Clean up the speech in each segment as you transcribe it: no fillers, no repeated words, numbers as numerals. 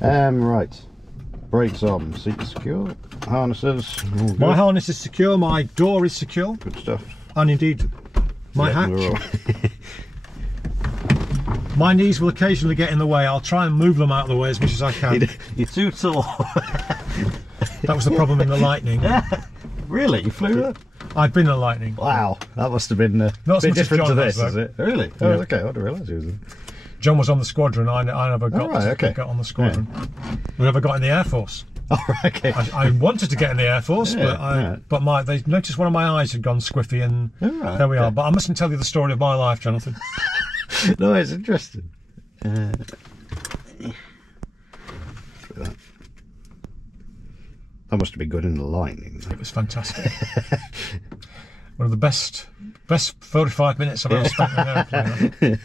Right. Brakes on, seat secure, harnesses. My harness is secure, my door is secure. Good stuff. And indeed, my hatch. My knees will occasionally get in the way. I'll try and move them out of the way as much as I can. You're too tall. That was the problem in the Lightning. Really? You flew that? I'd been in the Lightning. Wow, that must have been a Not bit different to John this, was, is it? Really? Oh, okay, I didn't realise he was in. John was on the squadron. I never got, got on the squadron. Yeah. We never got in the Air Force. Oh, right, okay. I wanted to get in the Air Force, but they noticed one of my eyes had gone squiffy, and there we are. But I mustn't tell you the story of my life, Jonathan. No, it's interesting. That must have been good in the Lightning. It was fantastic. One of the best 45 minutes I've ever spent in an airplane.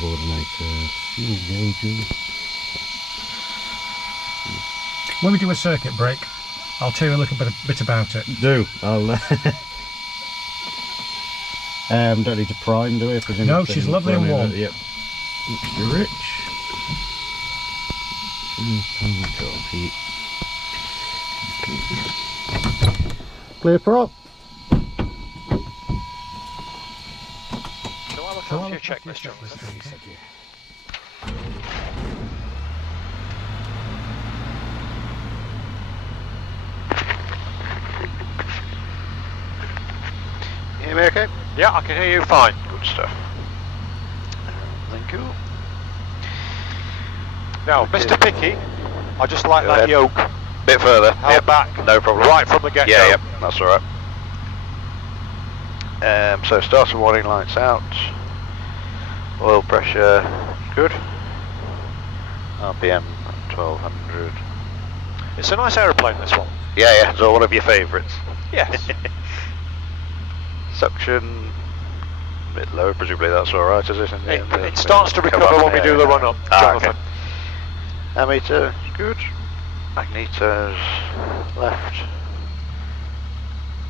Coordinator, fuel gauges. When we do a circuit break, I'll tell you a little bit about it. Do. I'll don't need to prime, do we? No, she's lovely and warm. Yep. Mixture rich. Clear prop. So I'll check this, John. You hear me okay? Yeah, I can hear you fine. Good stuff. Thank you. Now, Okay. Mr. Picky, I just like that yoke Bit further. held back. No problem. Right from the get-go. Yeah, that's alright. So starter warning lights out. Oil pressure good. RPM 1200. It's a nice aeroplane, this one. Yeah, so one of your favourites. Yes. Suction a bit low, presumably that's alright, is it? It starts to recover when we do the run-up, Jonathan. Okay. Ammeter is good. Magnetos left.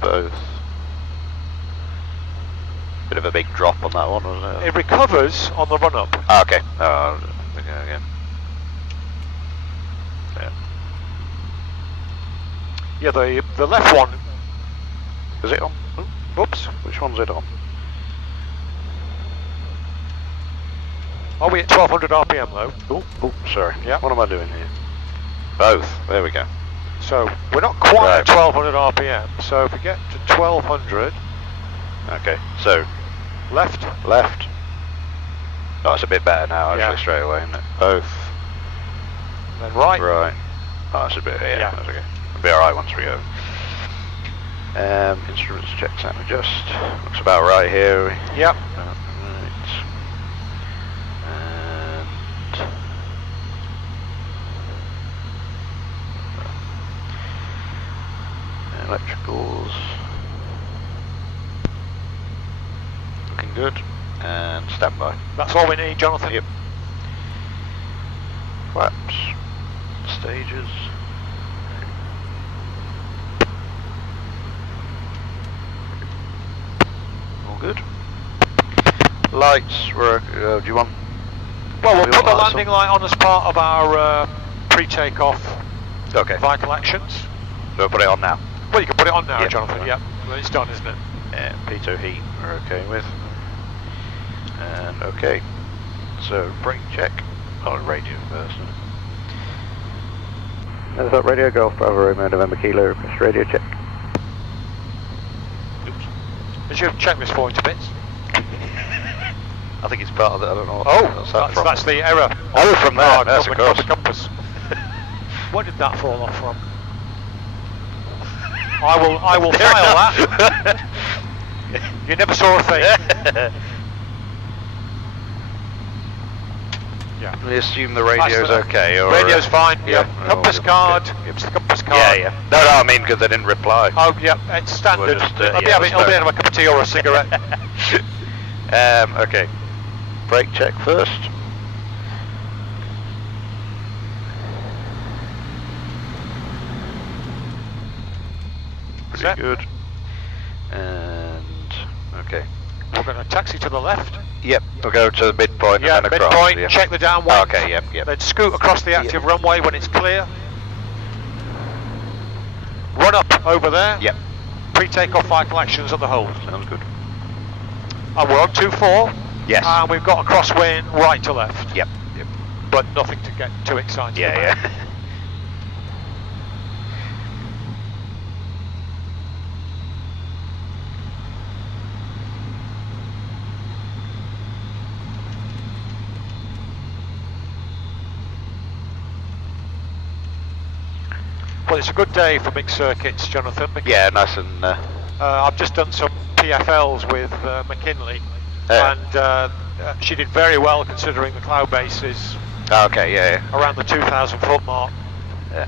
Both. Bit of a big drop on that one, wasn't it? It recovers on the run-up. Okay. Oh, again. Yeah. Yeah, the left one. Is it on? Oops. Which one's it on? Are we at 1200 RPM though? Oh, sorry. Yeah. What am I doing here? Both. There we go. So we're not quite at 1200 RPM. So if we get to 1200. Okay. So Left. Oh, it's a bit better now, actually, straight away, isn't it? Both. Then right. Right. Oh, that's a bit. Yeah. That's okay. It'll be all right once we go. Instruments check, sound adjust. Looks about right here. Yep. Right. And electricals. Looking good. And standby. That's all we need, Jonathan. Yep. Flaps. Stages. All good. Lights were. Do you want? Well, we'll do you put the want lights landing on? light on as part of our pre-takeoff Okay. vital actions. So we'll put it on now. Well, you can put it on now, Yep. Jonathan. Yep. Well, it's done, isn't it? Pitot heat we're okay with. And okay. So brake check. On radio first. There's that radio, Golf Bravo Romeo November Kilo, request radio check. Oops. Did you check this 40 bits? I think it's part of it, I don't know what That's the error. Oh, from there, yes, of course. the compass. Where did that fall off from? I will file that. You never saw a thing. Yeah. We assume the radio's okay, or... Radio's fine, Yeah. yeah. Compass Oh, card, okay. it's the compass card. Yeah. No, I mean, because they didn't reply. Oh, yeah, it's standard. We'll just, I'll be yeah, having a cup of tea or a cigarette. Okay. Brake check first. set. good. And okay. We're going to taxi to the left. Yep, we'll go to the midpoint Yeah, and then across. midpoint, Yeah. check the downwind. Okay, yep. Then scoot across the active runway when it's clear. Run up over there. Yep. Pre-takeoff vital actions at the hold. Sounds good. And we're on 2-4. Yes. And we've got a crosswind right to left. Yep. But nothing to get too excited about. Yeah. Well, it's a good day for big circuits, Jonathan. Because, Yeah, nice and. I've just done some PFLs with McKinley, Yeah. and she did very well considering the cloud base is Okay, yeah. around the 2,000 foot mark. Yeah.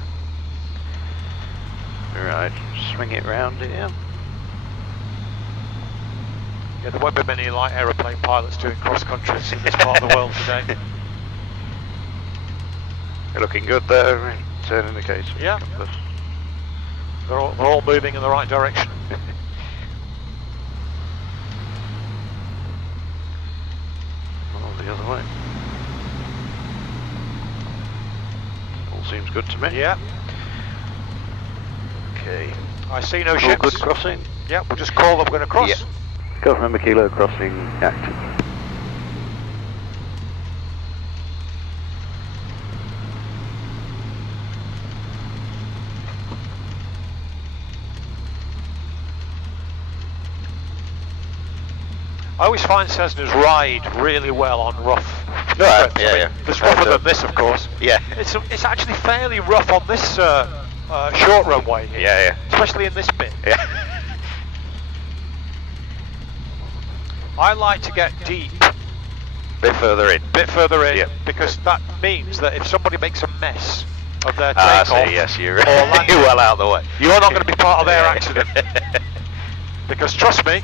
Right, swing it round here. Yeah, there won't be many light aeroplane pilots doing cross countries in this part of the world today. You're looking good there. Turn indicator. Yeah. They're all moving in the right direction. Oh, the other way. All seems good to me. Yeah. Okay. I see no All ships. good crossing. Yeah, we'll just call that we're going to cross. Yep. Go remember kilo crossing active. I always find Cessnas ride really well on rough. Right, strips. yeah, I mean, yeah. It's rougher than this, of course. Yeah. It's actually fairly rough on this short runway here. Yeah. Especially in this bit. Yeah. I like to get deep. Bit further in. Yep. Because that means that if somebody makes a mess of their Ah, takeoff, see, yes, you're or landing, you're well out of the way. you're not going to be part of their accident. Because trust me,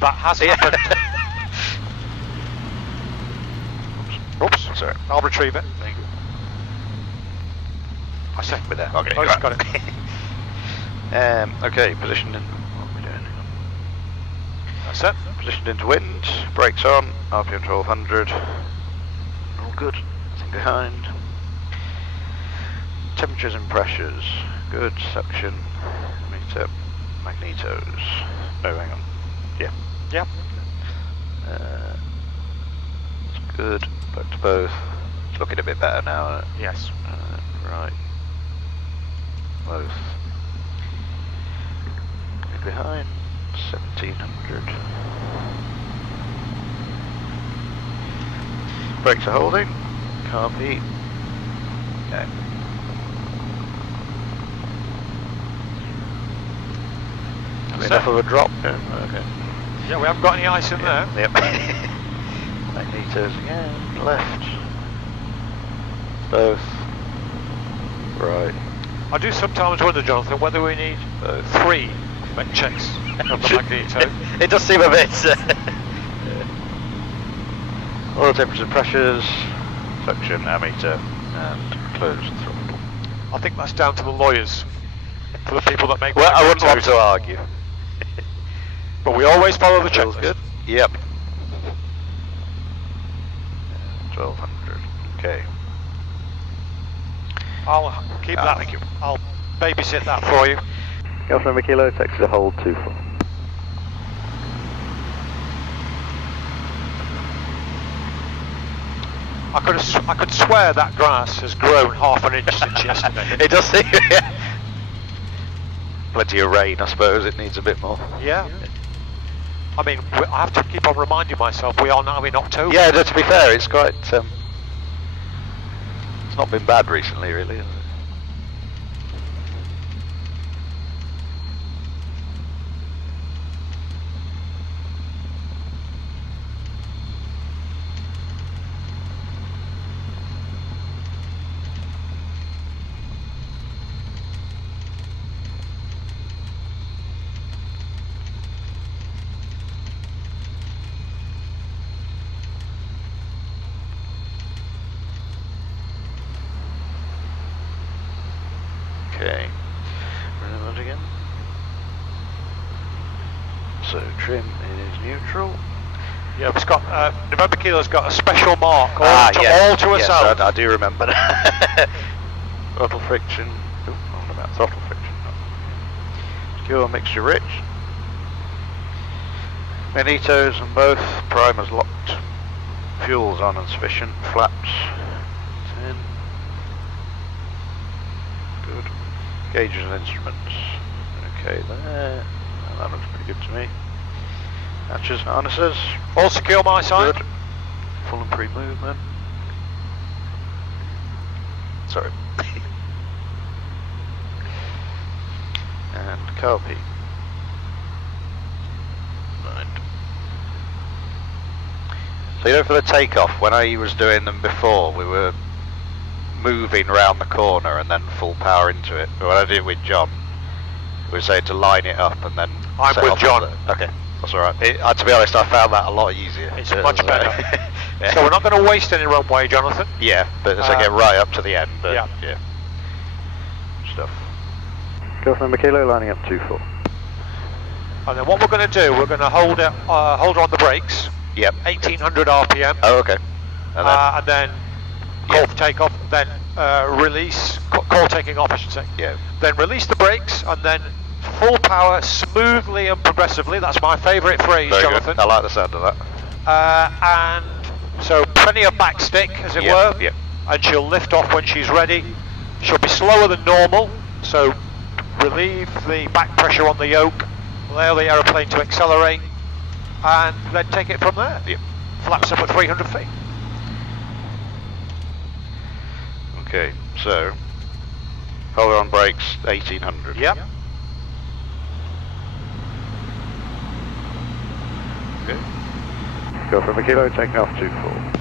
that has happened. Oops, Sorry. I'll retrieve it. Thank you. I said With that. Oh, Okay, just got it. Okay, positioned in. What are we doing? That's it. Positioned into wind. Brakes on. RPM 1200. All good. Nothing behind. Temperatures and pressures. Good. Suction. Meter. Magnetos. No, hang on. Yeah. Yep. It's good. Back to both. It's looking a bit better now. Yes. Right. Both. Behind 1700. Brakes are holding. Can't beat. Okay. That's Enough it. of a drop. Yeah, okay. Yeah, we haven't got any ice in there. Yep. Magnetos again. Left. Both. Right. I do sometimes wonder, Jonathan, whether we need 3 vent checks of the magneto. It does seem a bit. Oil temperatures and pressures, suction, ammeter, and closed throttle. I think that's down to the lawyers, for the people that make Well, I wouldn't want magnetos. to argue. But we always follow the Feels checklist. good. Yep. 1200. Okay. I'll keep that. Thank you. I'll babysit that for you. Golf November Kilo, taxi to hold 24. I could swear that grass has grown half an inch since yesterday. It does seem. Plenty of rain, I suppose. It needs a bit more. Yeah. I mean, I have to keep on reminding myself we are now in October. Yeah, to be fair, it's quite. It's not been bad recently, really. Has it? Okay. Run that again. So trim is neutral. Yeah, it's got. November Kilo's got a special mark all, Yes, all to yes, herself. I do remember that. Throttle friction. Oh, on about throttle friction. Secure mixture rich. Magnetos on both. Primers locked. Fuel's on and sufficient. Flaps 10. Good. Gauges and instruments. Okay, there. Well, that looks pretty good to me. Hatches, harnesses. All secure my side. Good. Full and pre-movement. Sorry. And carb. Right. So you know, for the takeoff, when I was doing them before, we were moving round the corner and then full power into it. But when I did it with John, we were saying to line it up and then. I'm set with off John. Okay, that's all right. To be honest, I found that a lot easier. It's much better. Yeah. So we're not going to waste any runway, Jonathan. Yeah, but as I get right up to the end. But yeah. Stuff. Golf November Kilo lining up 2-4. And then what we're going to do, we're going to hold her on the brakes. Yep. 1800 RPM. Oh, okay. And then call for takeoff, then release, call taking off I should say. Yeah. Then release the brakes and then full power smoothly and progressively. That's my favourite phrase, Very Jonathan. good. I like the sound of that. And so plenty of backstick, as it were. Yep. And she'll lift off when she's ready. She'll be slower than normal, so relieve the back pressure on the yoke, allow the aeroplane to accelerate, and then take it from there. Yep. Flaps up at 300 feet. Okay, so hold on brakes 1800. Yep. Okay. Go from a kilo, taking off 2-4.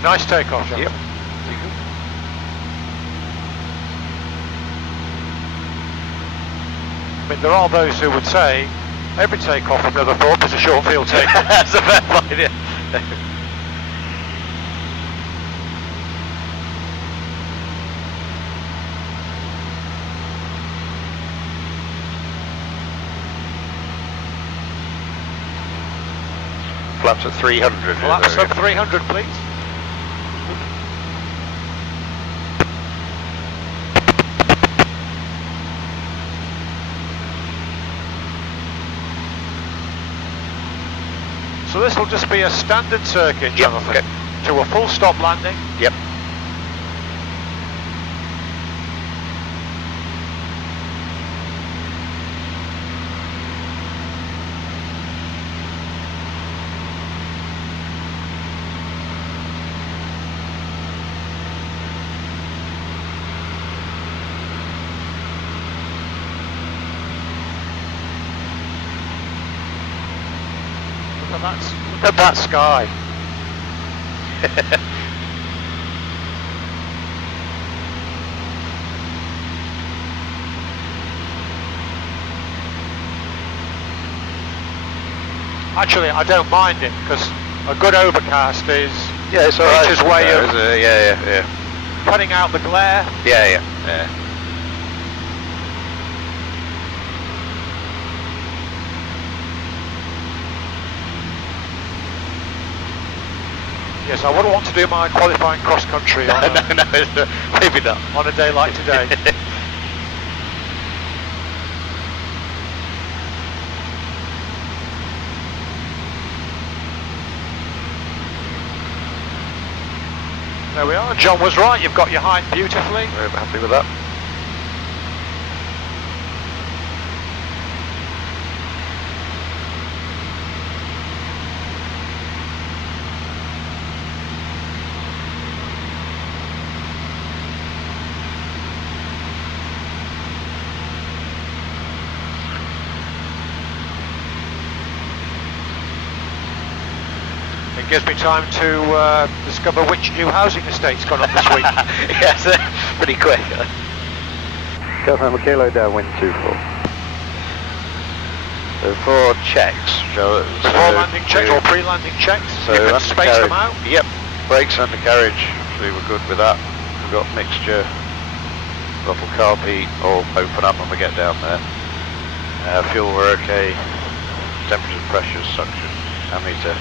Nice takeoff, John. Yep. I mean, there are those who would say every takeoff from Netherthorpe is a short field takeoff. That's a fair point, yeah. Flaps at 300. Flaps up 300, please. So this will just be a standard circuit, Jonathan, okay. To a full stop landing. Yep. Look at that sky. Actually, I don't mind it because a good overcast is it's alright. nature's way of yeah. cutting out the glare. Yeah. Yes, I wouldn't want to do my qualifying cross country on Maybe not. on a day like today. There we are. John was right. You've got your height beautifully. Very happy with that. It gives me time to discover which new housing estate's gone up this week. Yes, pretty quick. November Kilo downwind 24. So 4 checks. So, Before landing checks or pre-landing checks, so you can space them out. Yep, brakes and undercarriage, we were good with that. We've got mixture, throttle carpet, all open up when we get down there. Fuel were okay, temperature, pressure, suction, ammeter,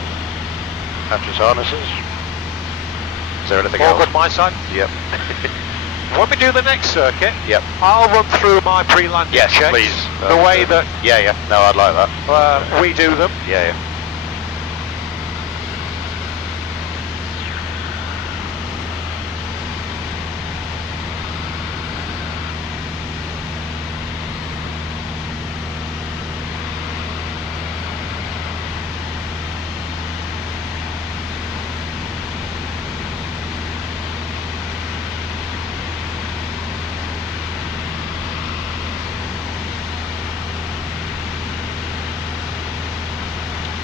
mattress harnesses. Is there anything All else? good my side. Yep. When we do the next circuit, Yep. I'll run through my pre-landing Yes, checks. please. The way that Yeah, no, I'd like that. we do them. Yeah.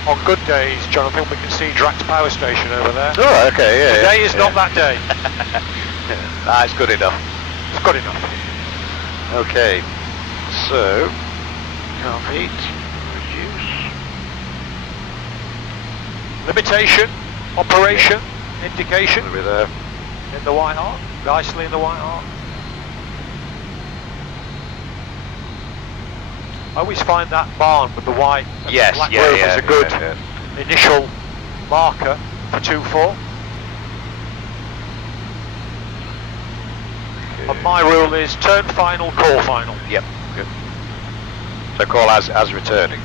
On good days, Jonathan, we can see Drax Power Station over there. Oh, okay, yeah. Today is not that day. It's good enough. It's good enough. Okay, so carpet, reduce. Limitation, operation, indication It'll be there. in the white arc, nicely in the white arc. I always find that barn with the white and the black roof is a good initial marker for 2-4. Okay. And my rule is turn final, call final. Yep, good. So call as returning.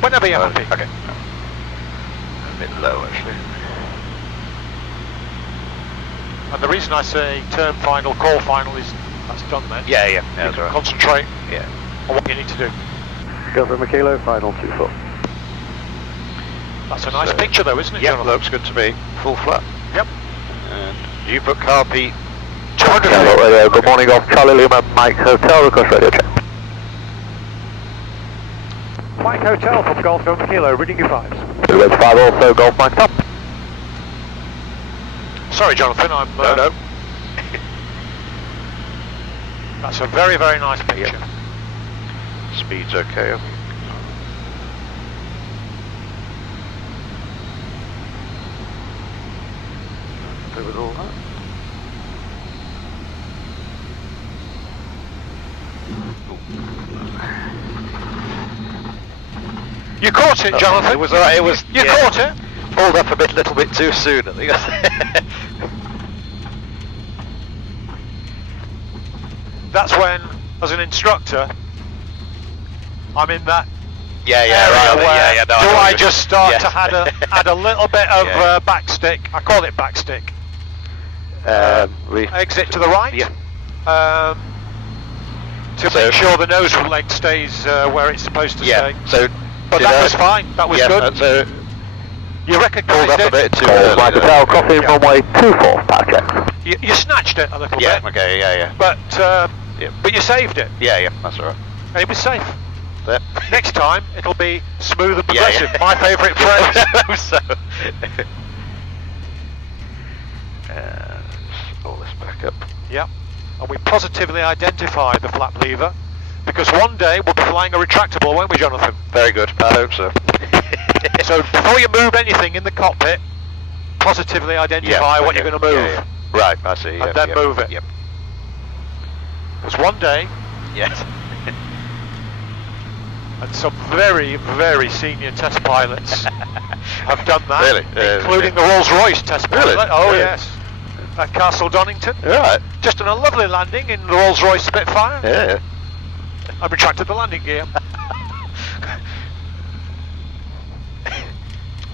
Whenever you're happy. Okay. A bit low actually. And the reason I say turn final, call final is that's done then. Yeah, You that's can right. concentrate Yeah. on what you need to do. November Kilo, final 24. That's a nice So- picture though, isn't it, Yep, Jonathan? looks good to me. Full flat. Yep. And you put carpet. 200 Hello, radio, good morning, off Charlie Lima, Mike Hotel, request radio check. Mike Hotel from Golf November Kilo, reading you 5s. 285 also, Golf Mike Top. Sorry Jonathan, I'm... No. That's a very, very nice picture. Speed's okay, I think. Happy with all that? You caught it, Jonathan. It was alright, it was... You caught it. Pulled up a little bit too soon, I think. That's when, as an instructor, I'm in that yeah, area right. where No, do know I what just you- start yes. to add a little bit of Yeah. backstick. I call it backstick. We Exit to the right. Yeah. To So- make sure the nose leg stays where it's supposed to stay. So But did that I- was fine. That was yeah, good. So You pulled recognised up a it. bit too Golf early. Mike there. Hotel, crossing Yeah. runway 24, power check. You snatched it a little Yeah. bit, Okay. Yeah. but Yeah. you saved it, Yeah. That's alright. and it was safe. There. Next time it'll be smooth and Yeah, progressive. yeah. My favourite phrase. So, all this back up. Yep. And we positively identify the flap lever because one day we'll be flying a retractable, won't we, Jonathan? Very good. I hope so. So before you move anything in the cockpit, positively identify what you're going to move. Yeah. Right. I see. And then move it. Yep. Because one day, Yes. and some very, very senior test pilots have done that, Really? including the Rolls-Royce test Really? pilot. Oh Really? yes, at Castle Donington. Right. Just on a lovely landing in the Rolls-Royce Spitfire. Yeah. I retracted the landing gear.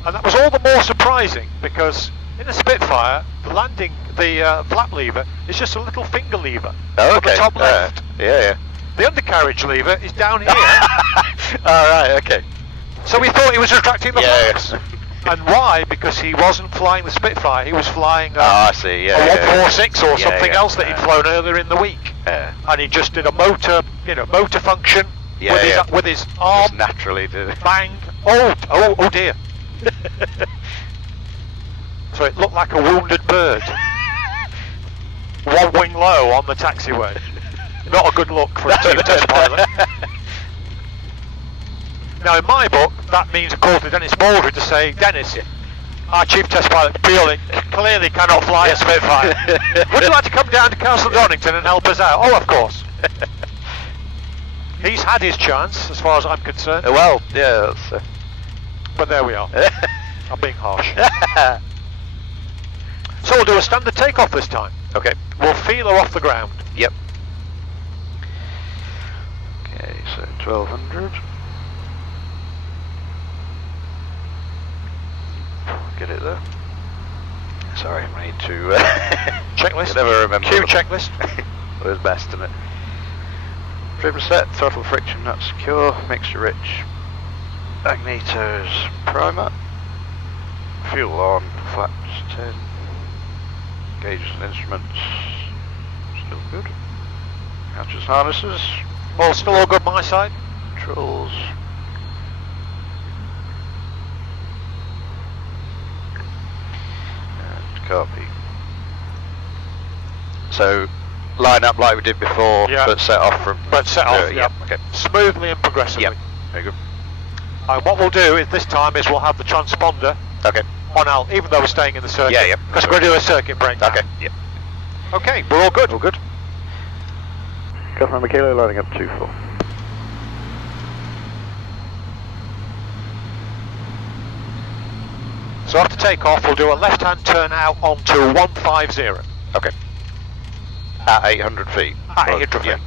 And that was all the more surprising because in a Spitfire, the flap lever is just a little finger lever Oh, on okay. the top left. Yeah. The undercarriage lever is down here. All right. Okay. So we thought he was retracting the Yeah. flaps. And why? Because he wasn't flying the Spitfire, he was flying Oh, I see. Yeah. a yeah. 146 or Yeah, something yeah. else that he'd flown earlier in the week. Yeah. And he just did a motor function Yeah, with, yeah. with his Just arm, naturally did it. bang, oh dear. so it looked like a wounded bird. One wing low on the taxiway. Not a good look for a team test pilot. Now in my book, that means a call to Dennis Baldry to say, Dennis, our chief test pilot clearly cannot fly a Spitfire. Would you like to come down to Castle Donington and help us out? Oh, of course. He's had his chance, as far as I'm concerned. Well, yeah, that's... But there we are. I'm being harsh. So we'll do a standard takeoff this time. Okay. We'll feel her off the ground. Yep. Okay, so 1200. Get it there. Sorry, I need to... Checklist. I never remember. Cue checklist. Always best, isn't it? Trim set, throttle friction not secure, mixture rich. Magnetos primer. Fuel on, flaps 10. Gauges and instruments, still good. Hatches, harnesses. Well, still all good my side. Controls. And copy. So, line up like we did before, but set off from... But set off, yeah. Okay. Smoothly and progressively. Yep, very good. And what we'll do is this time is we'll have the transponder Okay. on out, even though we're staying in the circuit. Yeah, yeah. Because we're going to do a circuit breakdown. Okay, yep. Okay, we're all good. All good. Golf Number Kilo lining up 2-4. So after takeoff, we'll do a left-hand turn out onto 150. Okay. At 800 feet. At 800 feet. Yeah.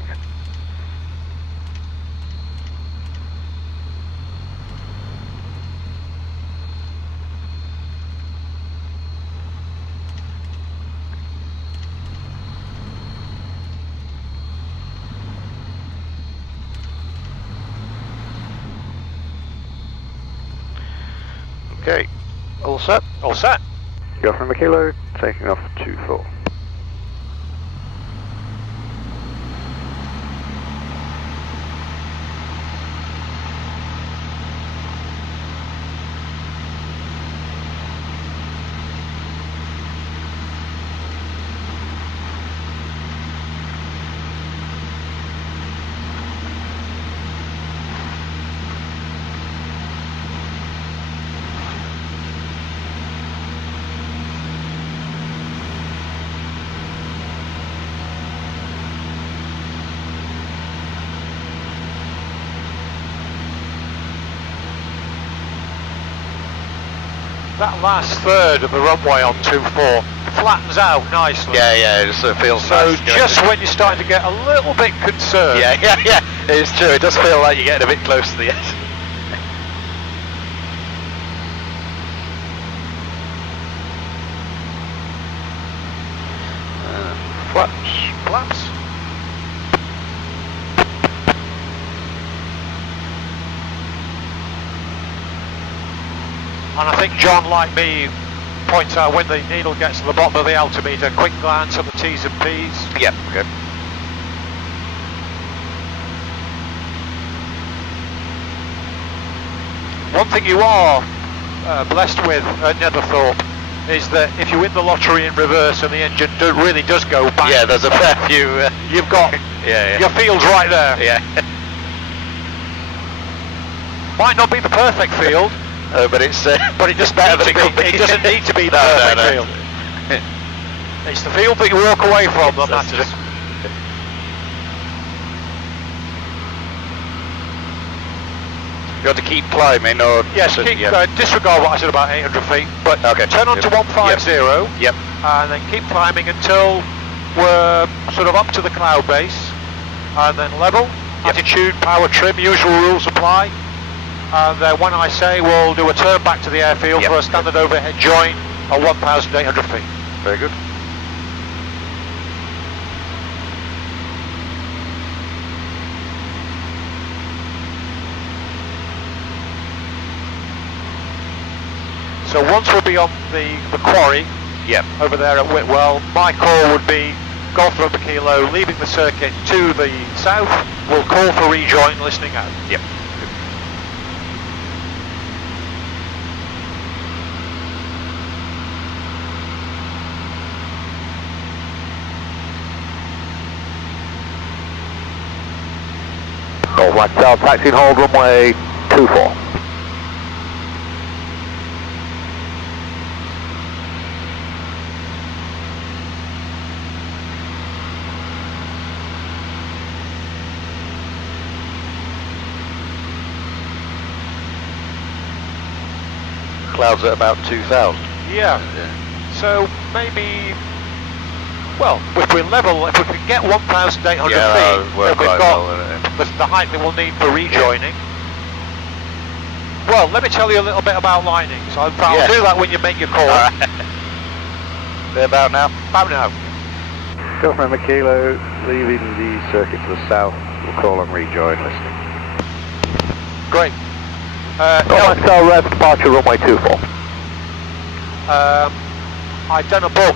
Okay, all set? All set. Golf Number Kilo, taking off 2-4. That last third of the runway on 2-4 flattens out nicely. Yeah, it just feels So nice. just when you're starting to get a little bit concerned. Yeah, it's true. It does feel like you're getting a bit close to the end. Flaps. And I think John, like me, points out when the needle gets to the bottom of the altimeter, quick glance at the T's and P's. Yep, okay. One thing you are blessed with at Netherthorpe is that if you win the lottery in reverse and the engine really does go bang, Yeah, there's a fair few... you've got your field's right there. Yeah. Might not be the perfect field, but it's... but it doesn't better need than to be. It doesn't need to be the No, perfect no. field. It's the field that you walk away from that That's matters. You have to keep climbing, or... Yes, disregard what I said about 800 feet, but turn on to 150, Yep. and then keep climbing until we're sort of up to the cloud base, and then level, attitude, power trim, usual rules apply, and then when I say we'll do a turn back to the airfield for a standard overhead join at 1,800 feet. Very good. So once we're beyond the quarry, over there at Whitwell, my call would be Golf November Kilo, leaving the circuit to the south. We'll call for rejoin, listening out. Yep. White Hotel, taxi and hold runway 24. Clouds at about 2,000. Yeah. So maybe, well, if we level, if we can get 1,800 feet, then we've got the height that we'll need for rejoining. Well, let me tell you a little bit about lightning. So I'll do that when you make your call. Right. They're about now? About now. Go from Kilo, leaving the circuit to the south. We'll call on rejoin listening. Great. White Hotel, red departure runway 24. I'd done a book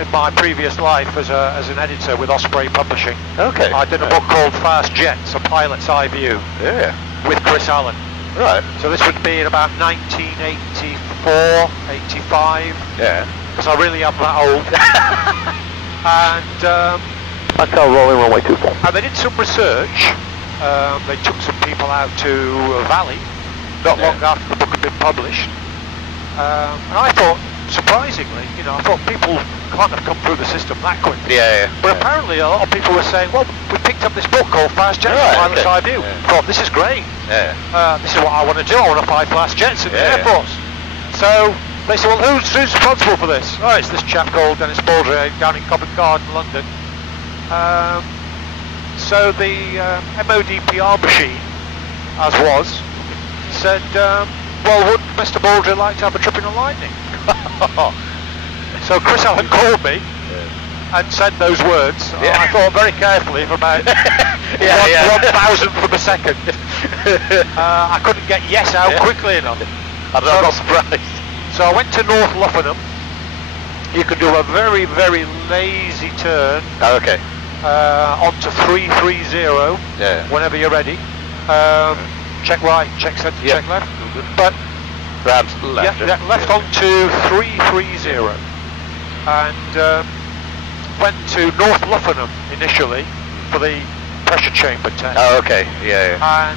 in my previous life as an editor with Osprey Publishing. Okay. I did a book called Fast Jets, A Pilot's Eye View. Yeah. With Chris Allen. Right. So this would be in about 1984, 85. Yeah. Because I really am that old. And Hotel rolling runway 24. and they did some research. They took some people out to Valley not long after the book had been published. And I thought, surprisingly, I thought people can't have come through the system that quickly. Yeah. But apparently a lot of people were saying, well, we picked up this book called Fast Jets, Pilot's Eye View. Thought, this is great. Yeah. This is what I want to do. I want to fly fast jets in the Air Force. So they said, well, who's responsible for this? Oh, it's this chap called Dennis Baldry down in Covent Garden, London. So the MOD PR machine, as was, said, well, would Mr. Baldry like to have a trip in a Lightning? So Chris Allen called me and said those words. Yeah. I thought very carefully for about 1,000th of a second. I couldn't get yes out quickly enough. I'm not surprised. So I went to North Luffenham. You can do a very, very lazy turn Okay. onto 330 whenever you're ready. Check right, check centre, check left. But Round to the left. left onto 330. And went to North Luffenham initially for the pressure chamber test. Oh, okay. Yeah. And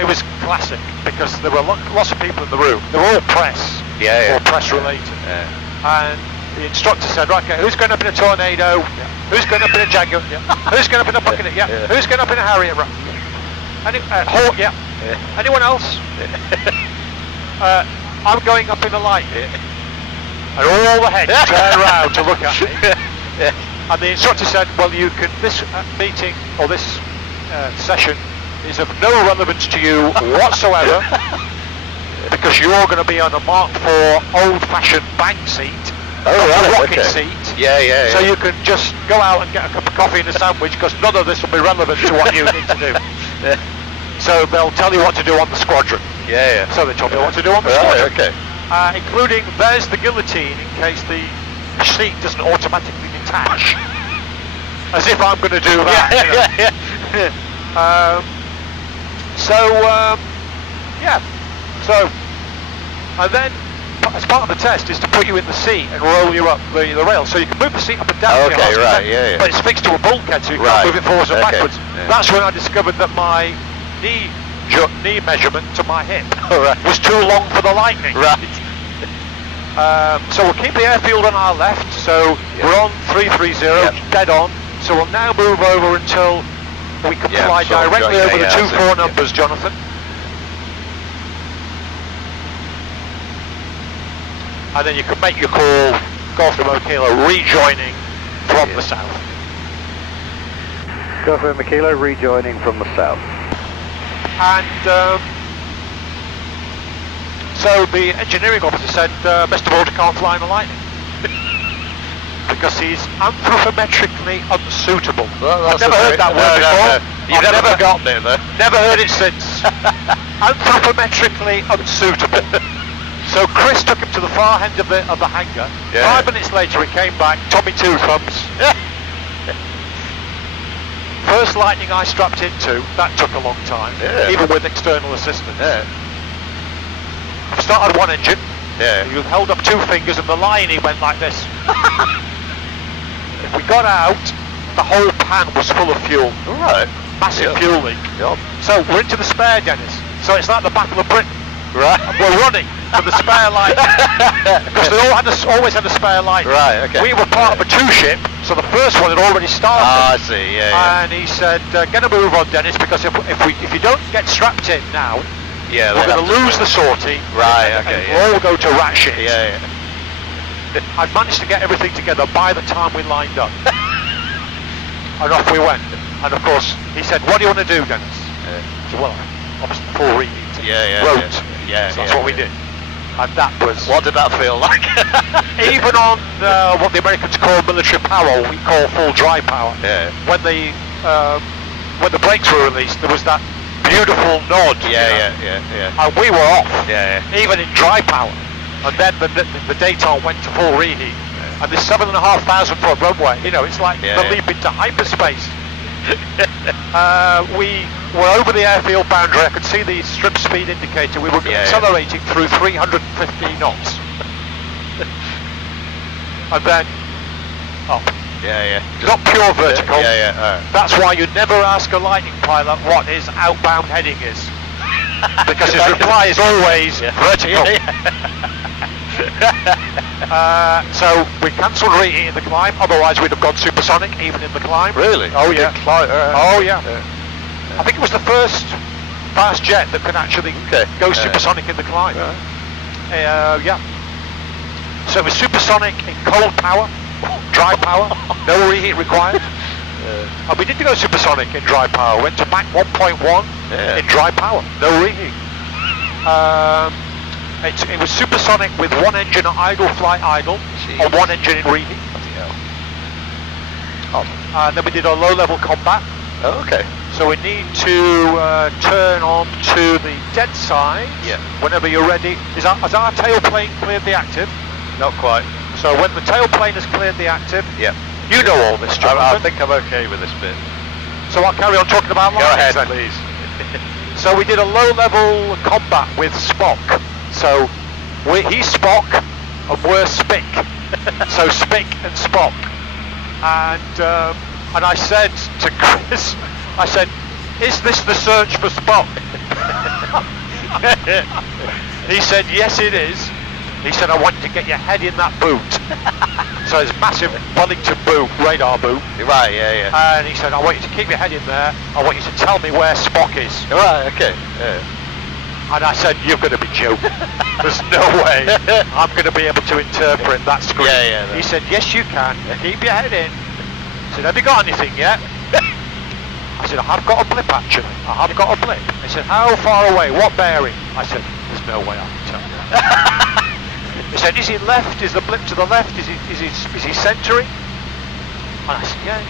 it was classic because there were lots of people in the room. They were all press. Yeah. Or press related. Yeah. And the instructor said, right, okay, who's going up in a Tornado? Who's going up in a Jaguar? Who's going up in a Buccaneer? Who's going up in a Harrier? Hawk? Anyone else? I'm going up in a Lightning. And all the heads turned around to look at me. And the instructor said, well, you can, this meeting or this session is of no relevance to you whatsoever because you're going to be on a Mark IV old-fashioned bank seat, a rocket seat. Yeah. So you can just go out and get a cup of coffee and a sandwich because none of this will be relevant to what you need to do. So they'll tell you what to do on the squadron. Yeah. So they told me what to do on the squadron. Okay. Including there's the guillotine in case the seat doesn't automatically detach. As if I'm going to do that. So, and then as part of the test is to put you in the seat and roll you up the rail. So you can move the seat up and down. Okay, right, But it's fixed to a bulkhead, so you can't move it forwards and backwards. Yeah. That's when I discovered that my knee measurement to my hip was too long for the Lightning. Right. So we'll keep the airfield on our left, so we're on 330, dead on. So we'll now move over until we can fly directly over the 2-4 numbers, Jonathan. And then you can make your call, Golf Lima Kilo, rejoining from the south. Golf Lima Kilo, rejoining from the south. And so the engineering officer said, Mr. Baldry can't fly in a Lightning. Because he's anthropometrically unsuitable. Well, I've never heard that word before. You've never forgotten it though. Never heard it since. Anthropometrically unsuitable. So Chris took him to the far end of the hangar. 5 minutes later he came back, Tommy Two Thumbs. First Lightning I strapped into, that took a long time, even with external assistance. Started one engine, you held up 2 fingers and the line he went like this. We got out, the whole pan was full of fuel. Alright. massive fuel leak. So we're into the spare, Dennis. So it's like the Battle of Britain. Right. We're running for the spare light because they always had a spare light. Right. Okay. We were part of a two-ship, so the first one had already started. I see. Yeah. And he said, "Get a move on, Dennis, because if you don't get strapped in now, Yeah. we're going to lose the sortie. Right. And Okay. we'll all go to rat shit." Yeah. I'd managed to get everything together by the time we lined up, and off we went. And of course, he said, "What do you want to do, Dennis?" I said, "Well, obviously full reheat." Wrote. Yeah. So that's what we did. And that was... What did that feel like? Even on what the Americans call military power, we call full dry power. Yeah. When the brakes were released, there was that beautiful nod. Yeah. And we were off. Yeah. Even in dry power. And then the Dayton went to full reheat. And this 7,500 foot runway, it's like the leap into hyperspace. We were over the airfield boundary. I could see the strip speed indicator. We were accelerating through 350 knots. And then up. Yeah. Not pure vertical. Yeah. That's why you never ask a lightning pilot what his outbound heading is. Because his reply is always vertical. So we cancelled reheating the climb, otherwise we'd have gone supersonic even in the climb. Really? Oh yeah. Oh yeah. Yeah. I think it was the first fast jet that can actually go supersonic in the climb. Yeah. So it was supersonic in cold power, dry power, no reheat required. And we did go supersonic in dry power. Went to Mach 1.1 in dry power, no reheat. It was supersonic with one engine at idle, flight idle, or one engine in reheat. And then we did our low-level combat. Oh, okay. So we need to turn on to the dead side. Yeah. Whenever you're ready. Has our tailplane cleared the active? Not quite. So when the tailplane has cleared the active, Yeah. you know all this, I Jonathan. think I'm okay with this bit. So I'll carry on talking about Go lightnings ahead, then. please. So we did a low-level combat with Spock. So he's Spock and we're Spick. So Spick and Spock. And I said to Chris, I said, "Is this the search for Spock?" He said, "Yes, it is." He said, "I want you to get your head in that boot." So it's massive Wellington boot, radar boot. Right, yeah. And he said, "I want you to keep your head in there. I want you to tell me where Spock is." Right, okay. Yeah. And I said, "You're going to be joking. There's no way I'm going to be able to interpret that screen." Yeah, He said, "Yes, you can. Keep your head in." I said, "Have you got anything yet?" I said, "I have got a blip actually. I have got a blip." He said, "How far away? What bearing?" I said, "There's no way I can tell you." He said, "Is he left? Is the blip to the left? Is he centering?" And I said, "Yeah,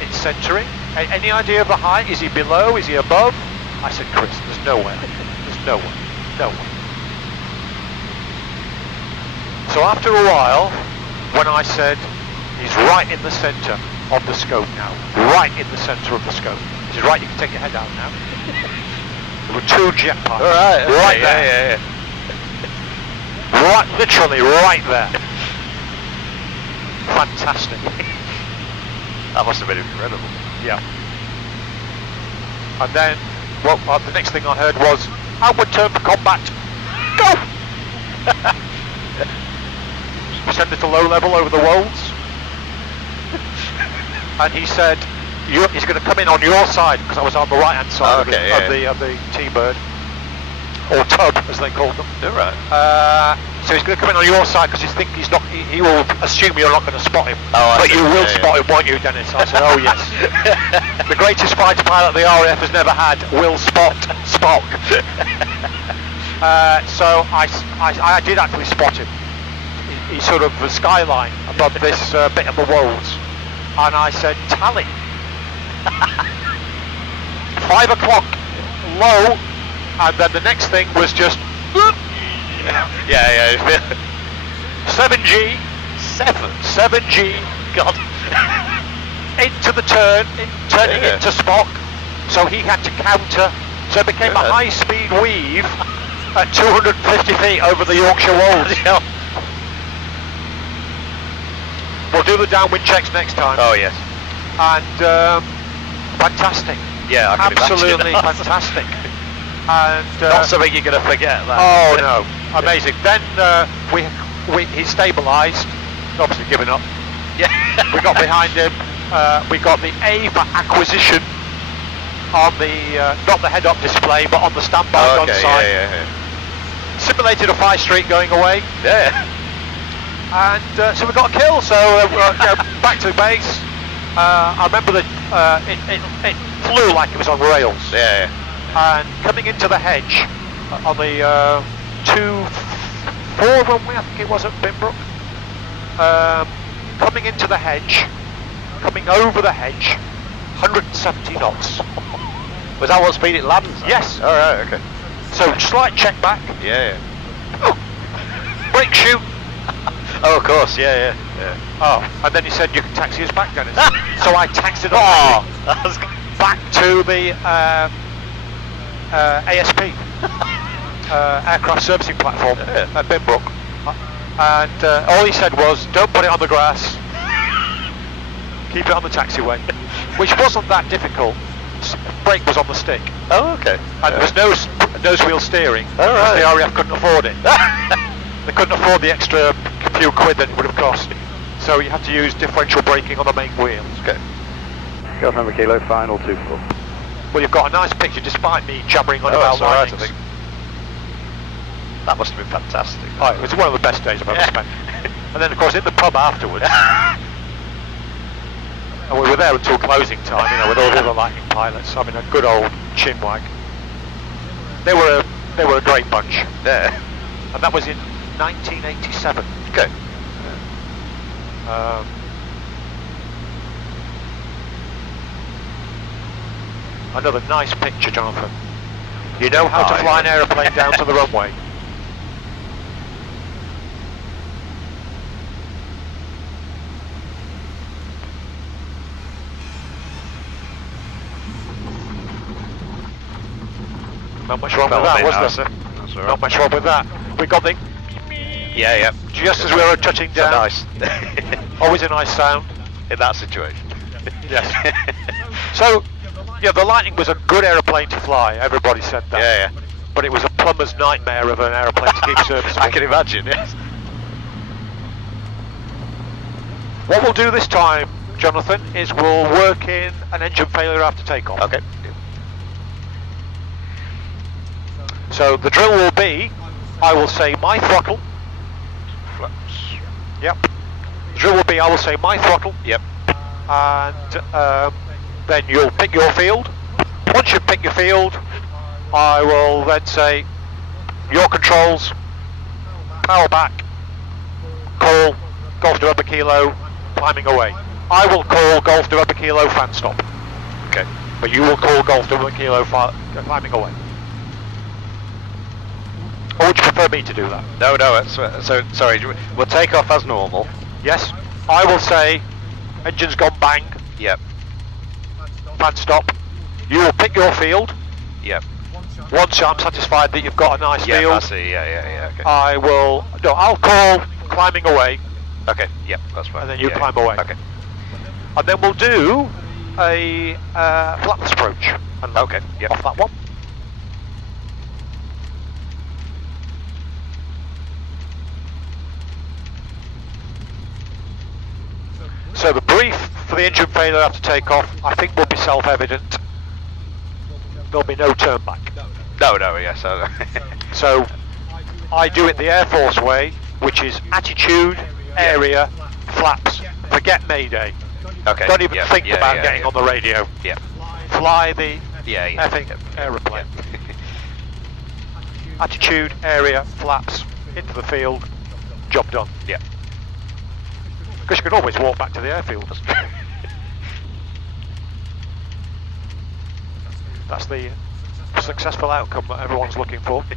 it's centering." Any idea of the height? Is he below? Is he above? I said, "Chris, there's no way. There's no way. No way." So after a while, when I said, "He's right in the centre of the scope now. Right in the centre of the scope." He said, "Right, you can take your head out now." There were two jet pipes. Right there. Yeah. Right, literally right there. Fantastic. That must have been incredible. Yeah. And then, the next thing I heard was, "Outward turn for combat. Go!" We sent it to low level over the Wolds. And he said, he's going to come in on your side, because I was on the right hand side of the T-bird. Or tub, as they call them. Right. So he's going to come in on your side because he will assume you're not going to spot him. But you will spot him, won't you, Dennis? I said, "Oh yes." The greatest fighter pilot the RAF has never had will spot Spock. So I did actually spot him. He's sort of the skyline above this bit of the Wolds. And I said, "Tally." 5 o'clock, low. And then the next thing was just... Yeah. 7G. 7G. God. Into the turning into Spock. So he had to counter. So it became a high-speed weave at 250 feet over the Yorkshire Wolds. We'll do the downwind checks next time. Oh, yes. And fantastic. Yeah, I can absolutely imagine. fantastic. And Not something you're going to forget. That. oh no, amazing. Then he stabilised, obviously giving up. Yeah. We got behind him. We got the A for acquisition on the not the head-up display, but on the standby gun side. Yeah. Simulated a 5 street going away. Yeah. And so we got a kill. So back to the base. I remember that it flew like it was on rails. Yeah. And coming into the hedge on the 2-4 runway, I think it was at Binbrook. Coming into the hedge, coming over the hedge, 170 knots. Was that what speed it lands at? Yes. All right. Okay. So slight check back. Yeah. Brake shoot. Oh, of course. Yeah. Oh, and then he said you can taxi us back, Dennis. So I taxied us back to the ASP, aircraft servicing platform at Binbrook. And all he said was, don't put it on the grass, keep it on the taxiway, which wasn't that difficult. Brake was on the stick. Oh, okay. And there was no nose wheel steering, Oh, right. because the RAF couldn't afford it. They couldn't afford the extra few quid that it would have cost. So you have to use differential braking on the main wheels. Okay. Golf November Kilo, final 2-4. Well, you've got a nice picture despite me jabbering on about That's all right, I lightnings. think. That must have been fantastic. Oh, it was one of the best days I've ever spent. And then, of course, in the pub afterwards. And we were there until closing time, with all the other lightning pilots. I mean, a good old chinwag. They were a great bunch. Yeah. And that was in 1987. Okay. Another nice picture, Jonathan. You know how to fly an aeroplane down to the runway. Not much wrong with that, was there? That's all right. Not much wrong with that. We got the Yeah. just as we were touching So down. nice. Always a nice sound. In that situation. Yes. So, yeah, the Lightning was a good aeroplane to fly. Everybody said that. Yeah. But it was a plumber's nightmare of an aeroplane to keep servicing. I can imagine. Yes. What we'll do this time, Jonathan, is we'll work in an engine failure after takeoff. Okay. So the drill will be, I will say my throttle. Flaps. Yep. The drill will be, I will say my throttle. Yep. And then you'll pick your field. Once you pick your field, I will then say your controls, power back, call Golf November Kilo, climbing away. I will call Golf November Kilo fan stop. Okay. But you will call Golf November Kilo climbing away. Or would you prefer me to do that? No. So sorry. We'll take off as normal. Yes. I will say engine's gone bang, Yep. fan stop. You will pick your field. Yep. Once I'm satisfied that you've got a nice Yeah. I field, see. Yeah. Okay. I'll call climbing away, Okay. Yep. That's fine. and then you Yeah, climb away. Okay. And then we'll do a flapless approach. And Okay. Yep. off that one. So the brief for the engine failure after takeoff, I think will be self-evident. There'll be no turn back. No. Yes. So I do it the Air Force way, which is attitude, area, flaps. Forget Mayday. Okay. Don't even Yep. think Yeah, about yeah, getting yeah. on the radio. Yep. Fly the Yeah. effing aeroplane. Attitude, area, flaps, into the field, job done. Yeah. Because you can always walk back to the airfield. That's the successful outcome that everyone's looking for. Okay.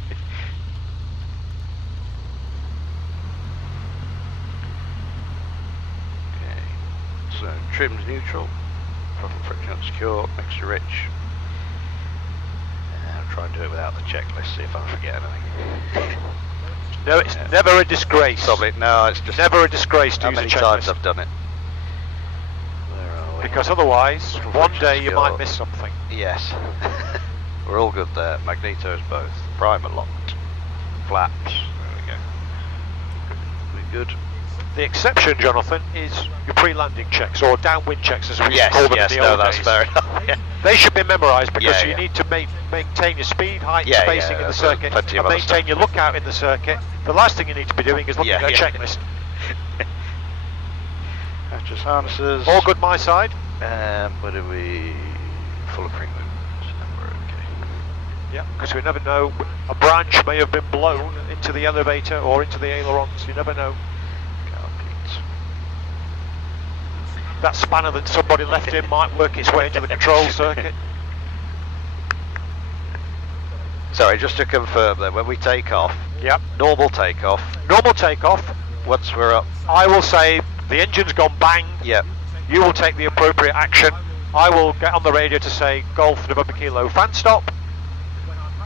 So trimmed neutral, throttle friction secure, mixture rich. I'll try and do it without the checklist. See if I forget anything. No, it's never a disgrace. Probably no. It's just Never a disgrace to how use a many times checklist. I've done it. Where are we? because otherwise, one day you might miss something. Yes. We're all good there. Magnetos both. Primer locked. Flaps. There we go. We're good. The exception, Jonathan, is your pre-landing checks or downwind checks, as we used to call them in the old that's days. fair enough. Yeah. They should be memorised because you yeah. need to maintain your speed, height, Yeah, spacing in the there's circuit, plenty and of other maintain stuff. your lookout in the circuit. The last thing you need to be doing is looking at a checklist. Hatches, harnesses. All good my side? What are we? Full of free movement. We're okay. Yeah, because we never know. A branch may have been blown into the elevator or into the ailerons. You never know. That spanner that somebody left in might work its way into the control circuit. Sorry, just to confirm then, when we take off, Yep. normal takeoff, Normal takeoff, once we're up, I will say the engine's gone bang. yep, You will take the appropriate action. I will get on the radio to say Golf November Kilo fan stop.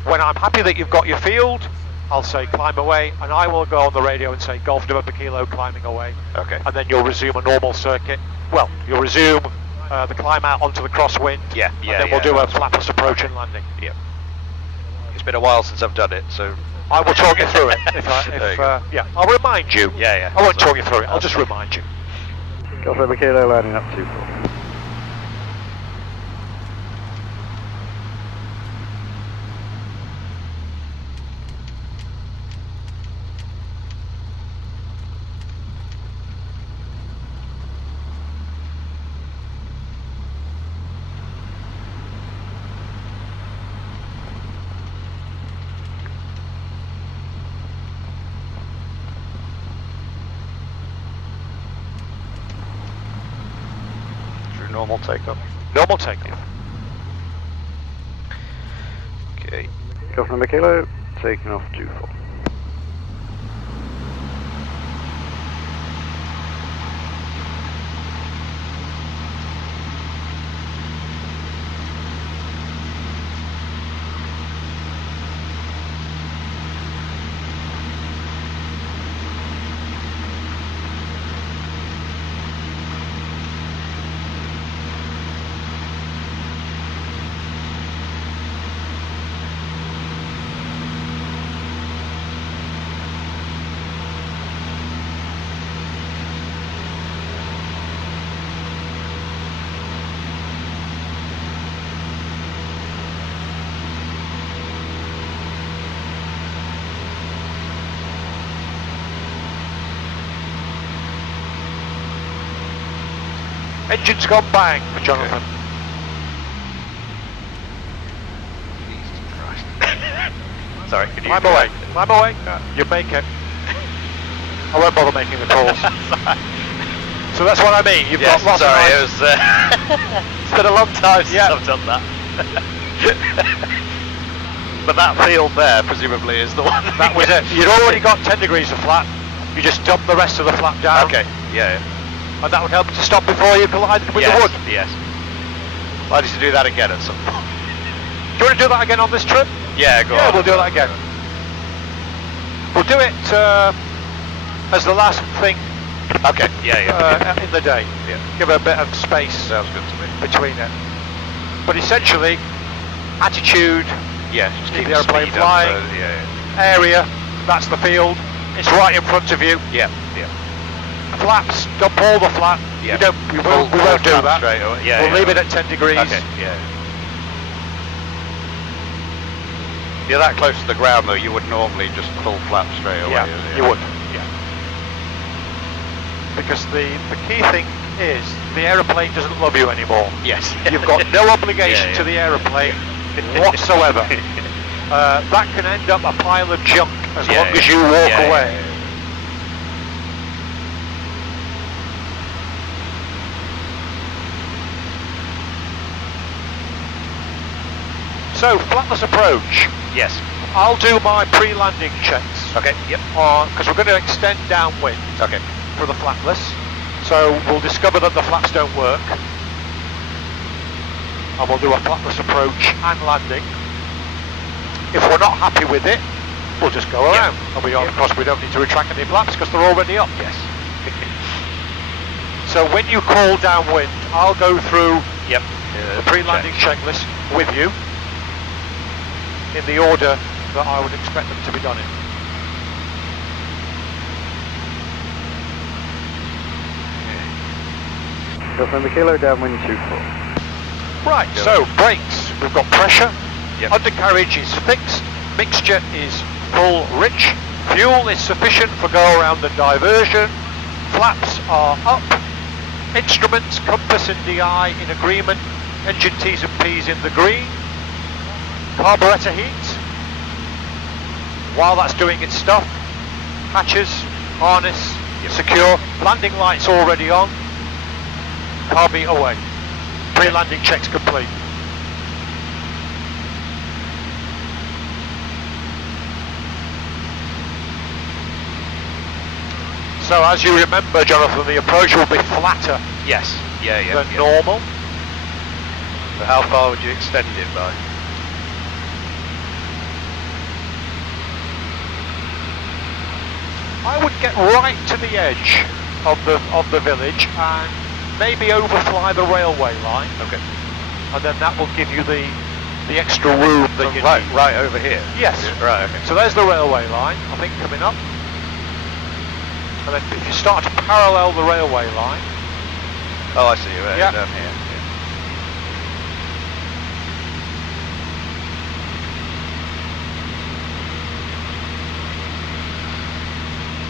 When I'm happy that you've got your field, I'll say climb away, and I will go on the radio and say Golf November Kilo climbing away. okay. And then you'll resume a normal circuit. Well, you'll resume the climb out onto the crosswind. Yeah, and yeah, then we'll yeah, do a that's flapless approach and landing. Yep. It's been a while since I've done it, so... I will talk you through it. There you go. Yeah, I'll remind you. Yeah, yeah. I won't talk you through it. I'll just remind you. Golf November Kilo landing up 24. Normal takeoff. Normal takeoff. Okay. Golf November Kilo, taking off 24. Engine's gone bang, Jonathan. Jesus Christ. Sorry, can you... Climb away. Climb away. You make it. I won't bother making the calls. So that's what I mean. You've Yes, got lots sorry, of it was... it's been a long time since I've done that. But that field there, presumably, is the one... That was it. You'd already got 10 degrees of flat. You just dump the rest of the flat down. Okay, yeah. And that would help you to stop before you collided with Yes, the wood. yes. I need to do that again at some point. Do you want to do that again on this trip? Yeah, go Yeah, on. we'll do that again. We'll do it as the last thing Okay, yeah. in the day. Yeah. Give it a bit of space Sounds good to me. between it. But essentially, attitude, Yeah, just keep keep the airplane speed up, flying. yeah. area, that's the field. It's right in front of you. Yeah, yeah. Flaps, dump all the flap. Yeah. We won't do Full that. straight away. Yeah, We'll leave it at 10 degrees. Okay, yeah. You're that close to the ground though, you would normally just full flap straight away. Yeah, you would. Yeah. Because the key thing is the aeroplane doesn't love you anymore. Yes. You've got no obligation Yeah, yeah. to the aeroplane whatsoever. That can end up a pile of junk as long as you walk away. So, flapless approach. Yes. I'll do my pre-landing checks. Okay, yep. Because we're going to extend downwind Okay. for the flapless. So we'll discover that the flaps don't work. And we'll do a flapless approach and landing. If we're not happy with it, we'll just go around. And of course we don't need to retract any flaps because they're already up. Yes. So when you call downwind, I'll go through Yep. the pre-landing checklist with you in the order that I would expect them to be done in. November Kilo downwind 24. Right, so brakes, we've got pressure, Yep. undercarriage is fixed, mixture is full rich, fuel is sufficient for go around and diversion, flaps are up, instruments, compass and DI in agreement, engine T's and P's in the green, carburettor heat, while that's doing its stuff, hatches, harness, secure, landing lights already on, car beat away, pre-landing checks complete. So as you remember, Jonathan, the approach will be flatter Yes. Yeah. than normal. So how far would you extend it by? I would get right to the edge of the village and maybe overfly the railway line. Okay. And then that will give you the extra room that you need. Right over here. Yes. Yeah, right. Okay. So there's the railway line, I think, coming up. And then if you start to parallel the railway line, Oh, I see. Right Yeah. down here.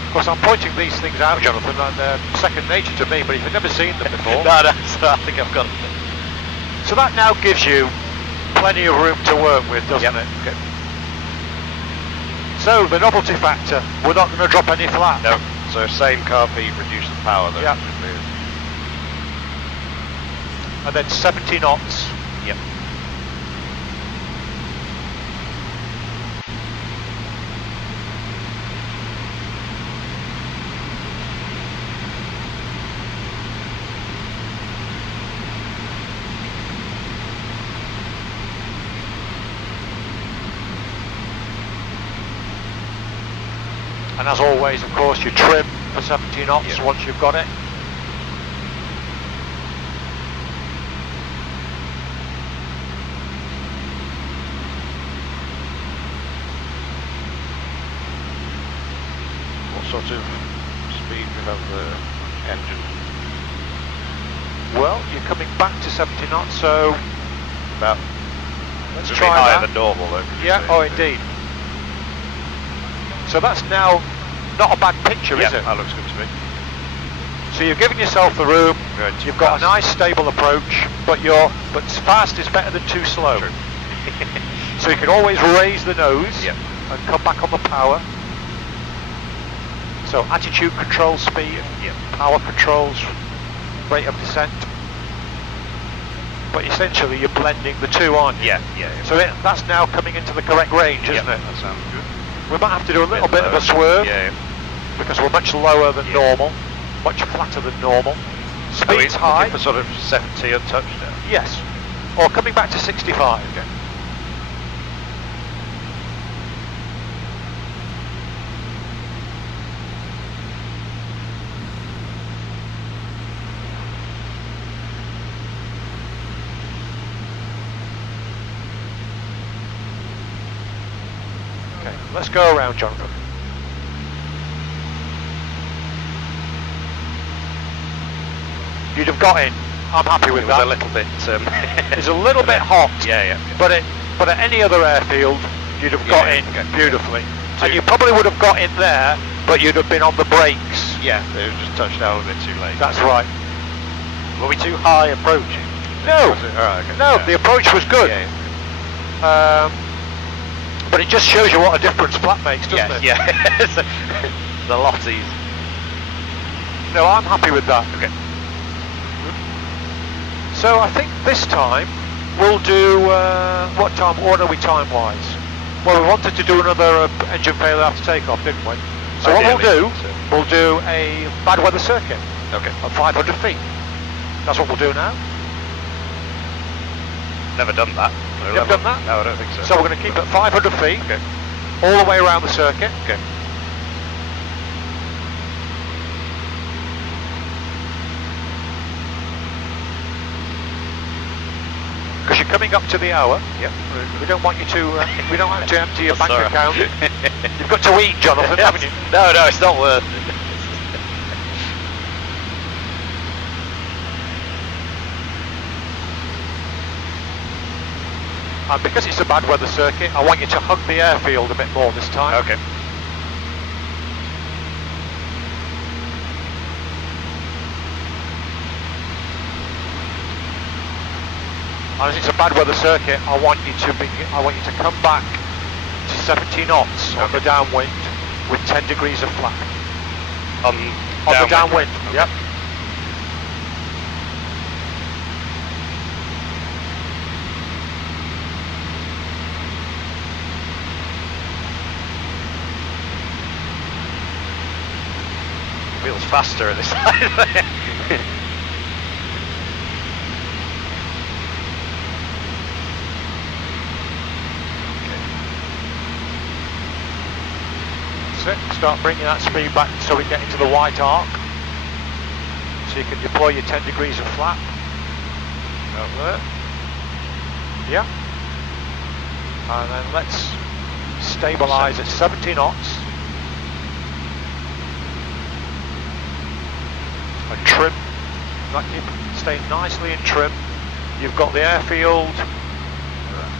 of course I'm pointing these things out, Jonathan, and they're second nature to me, but if you've never seen them before. No, so I think I've got. So that now gives you plenty of room to work with, doesn't it? Okay. So the novelty factor, we're not going to drop any flat. No. So same car feet, reduce the power. Though. Yeah. And then 70 knots. Yep. And as always, of course, you trim for 70 knots once you've got it. What sort of speed will have the engine? Well, you're coming back to 70 knots, so About. let's It'll be try higher that. than normal, though. could you Yeah, say? oh indeed. So that's now not a bad picture, Yeah, is it? that looks good to me. So you've given yourself the room, Going too you've got a fast. nice stable approach, but fast is better than too slow. True. So you can always raise the nose Yep. and come back on the power. So attitude controls speed, Yep. power controls rate of descent. But essentially you're blending the two, aren't you? Yeah. So that's now coming into the correct range, isn't Yep, it? that sounds good. We might have to do a little bit of a swerve Yeah. because we're much lower than Yeah. normal, much flatter than normal. Are we Speed's high, looking for sort of 70 untouched now? yes, or coming back to 65. Okay. Okay, let's go around, Jonathan. You'd have got in. I'm happy with It was that. a little bit. It's a little bit hot, Yeah. but at any other airfield, you'd have got Yeah, in okay. beautifully. And you probably would have got in there, but you'd have been on the brakes. Yeah, they were just touched down a bit too late. That's right. Were we too high approaching? No, Was it? All right, okay. no, Yeah. the approach was good. Yeah. But it just shows you what a difference flat makes, doesn't it? Yeah. It's a lot easier. No, I'm happy with that. Okay. So I think this time we'll do, what are we time-wise? Well, we wanted to do another engine failure after takeoff, didn't we? So what Ideally, we'll do a bad weather circuit Okay. at 500 feet. That's what we'll do now. Never done that. Never done that? No, I don't think so. So we're going to keep it at 500 feet, Okay. all the way around the circuit. Okay. because you're coming up to the hour. Yep. We don't want you to. We don't want to empty your bank Sorry. account. You've got to eat, Jonathan, haven't you? No, it's not worth it. And because it's a bad weather circuit, I want you to hug the airfield a bit more this time. Okay. And as it's a bad weather circuit, I want you to come back to 70 knots on the downwind with 10 degrees of flap. On the downwind. Okay. Yep. Feels faster at this side. Start bringing that speed back so we get into the white arc. So you can deploy your 10 degrees of flap. Out there. Yeah. And then let's stabilise at 70 knots. And trim. Stay nicely in trim. You've got the airfield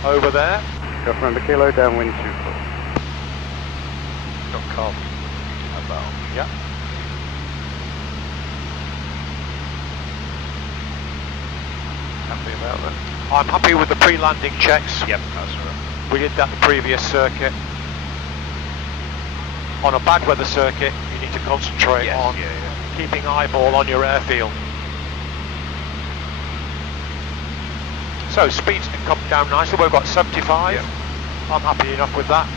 over there. Go from Kilo downwind 24. Takeoff. About. Yeah. Happy about that? I'm happy with the pre-landing checks. Yep, that's right. We did that the previous circuit. On a bad weather circuit, you need to concentrate Yes, on keeping eyeball on your airfield. So speeds can come down nicely. We've got 75. Yep. I'm happy enough with that.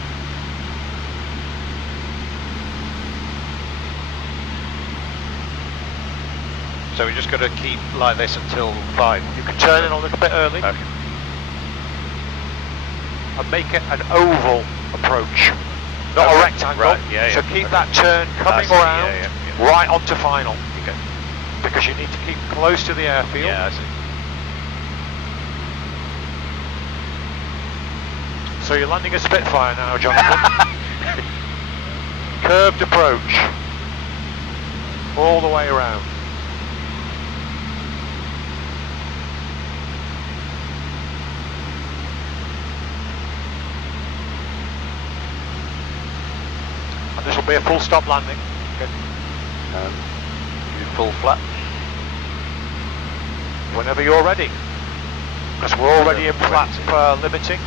So we just got to keep like this until 5. You can turn in a little bit early Okay. and make it an oval approach, not a Okay. rectangle. Right, yeah, so yeah. keep that turn coming I see, around yeah. right onto final, Okay. because you need to keep close to the airfield. Yeah, I see. So you're landing a Spitfire now, Jonathan. Curved approach. All the way around. And this will be a full stop landing. Okay. Do full flat. Whenever you're ready. Because we're already in flat limiting.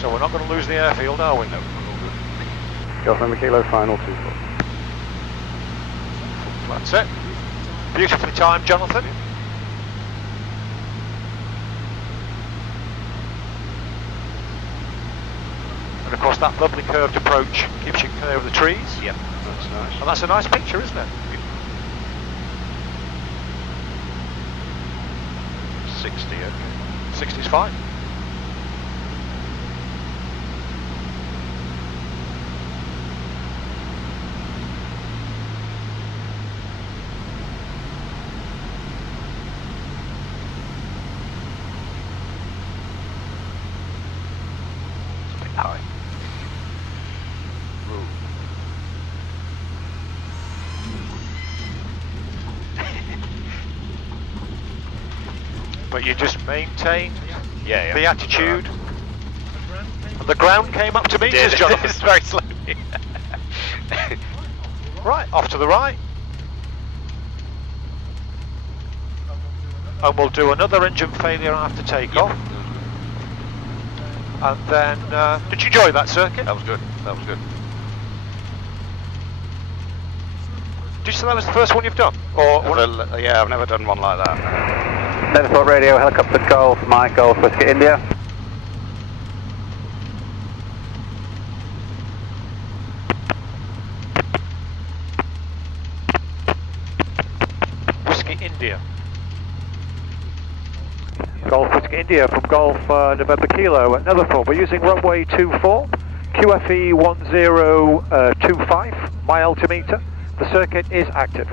So we're not going to lose the airfield, are we? No. Go from Kilo final 24. That's it. Beautifully timed, Jonathan. And of course that lovely curved approach keeps you clear of the trees. Yep, that's nice. And that's a nice picture, isn't it? 60, okay. 60's fine. High. But you just maintain Yeah. the attitude. And the ground came up to meet us, Jonathan. It's very slowly. Right, off to the right. And we'll do another engine failure after takeoff. And then, did you enjoy that circuit? That was good. That was good. Did you say that was the first one you've done? Or Yeah, I've never done one like that. Netherport radio, helicopter Golf, Mike Golf, Whiskey India. Whiskey India. Golf Whiskey India from Golf November Kilo at Netherport. We're using runway 24. QFE 1025, my altimeter. The circuit is active.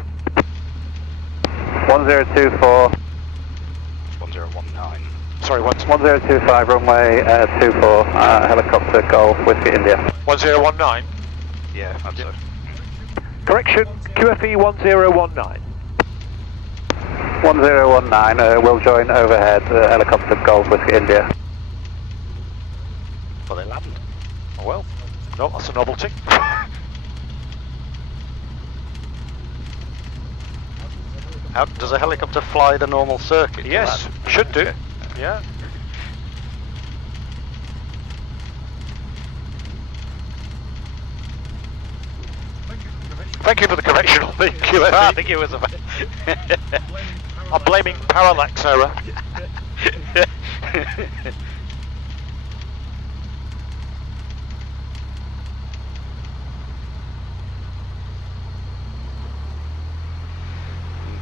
1024. 1019. Sorry, 1025, runway 24, helicopter Golf, Whiskey India. 1019. Yeah, that's it. Correction, QFE 1019. 1019, we'll join overhead, helicopter Golf, Whiskey India. Well, they land. Oh well, no, that's a novelty. How, does a helicopter fly the normal circuit? Yes, should do. Yeah. Thank you for the correction on the QFE. I think it was a... I'm blaming parallax error.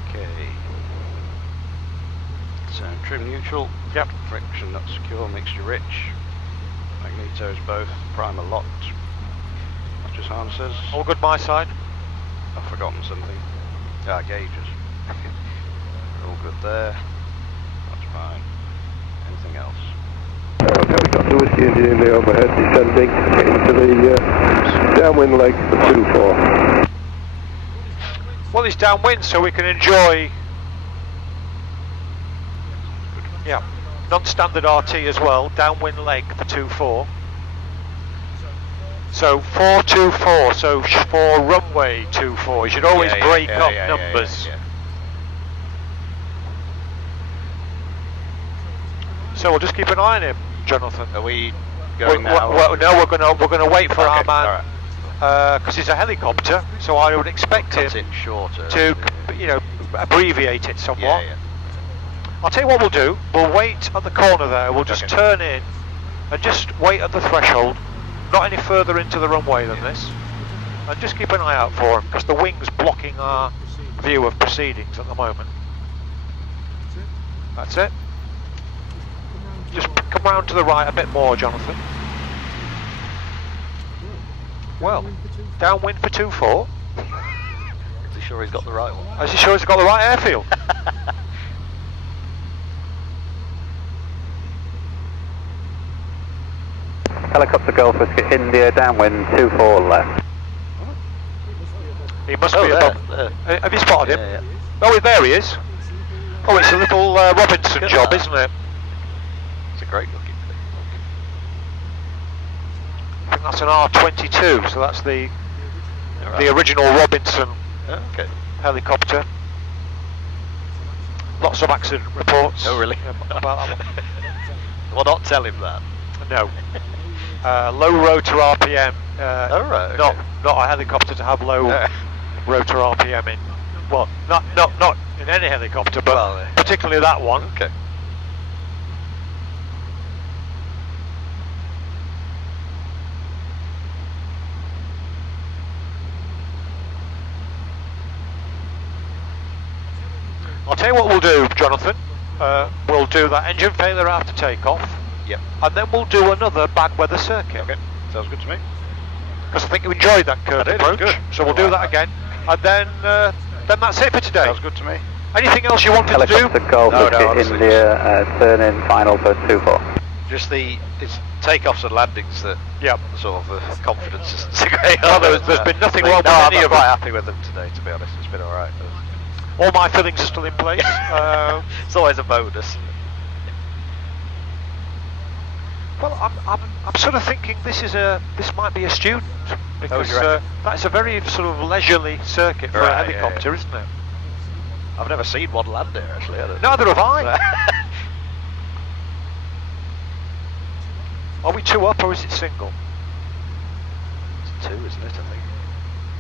Okay. So trim neutral. Yep. Friction not secure, mixture rich. Magnetos both, primer locked. Mattress harnesses. All good my side. I've forgotten something. Ah, gauges. All good there. That's fine. Anything else? Helicopter Whiskey India in the overhead, descending into the downwind leg for 24. Well, it's downwind, so we can enjoy. Yeah, non-standard RT as well. Downwind leg for 24. So 424. So for runway 24, you should always break up numbers. So we'll just keep an eye on him, Jonathan. Are we going now? No, we're gonna wait for our Okay, man because he's a helicopter. So I would expect him Cut it shorter. to, abbreviate it somewhat. Yeah. I'll tell you what we'll do. We'll wait at the corner there. We'll just turn in and just wait at the threshold, not any further into the runway than this, and just keep an eye out for him because the wing's blocking our view of proceedings at the moment. That's it. Just come round to the right a bit more, Jonathan. Well, downwind for 24. Is he sure he's got the right one? Is he sure he's got the right airfield? Helicopter Golf, Whiskey India, downwind 24 left. He must be above. There. Have you spotted him? Yeah. Oh, there he is. Oh, it's a little Robinson Look at job, that. isn't it? It's a great looking thing. I think that's an R22, so that's the original Robinson Okay. helicopter. Lots of accident reports. Oh, really? About that one. Well, not tell him that. No. Low rotor RPM. Okay. Not a helicopter to have low rotor RPM in. Well, not in any helicopter, but particularly that one. Okay. I'll tell you what we'll do, Jonathan. We'll do that engine failure after takeoff. Yep. And then we'll do another bad weather circuit. Okay. Sounds good to me. Because I think you enjoyed that curved approach. Good. So we'll do that again. And then that's it for today. Sounds good to me. Anything else you wanted to do? Helicopter Golf, Whiskey honestly. India, turn in final for 24. Just it's takeoffs and landings that sort of confidence isn't so great. No, there's been nothing wrong with I'm any of quite them. happy with them today, to be honest. It's been alright. All my fillings are still in place. It's always a bonus. Well, I'm sort of thinking this might be a student because you reckon? that's a very sort of leisurely circuit for a helicopter, isn't it? I've never seen one land here, actually. Neither have I. Are we two up or is it single? It's two, isn't it, I think?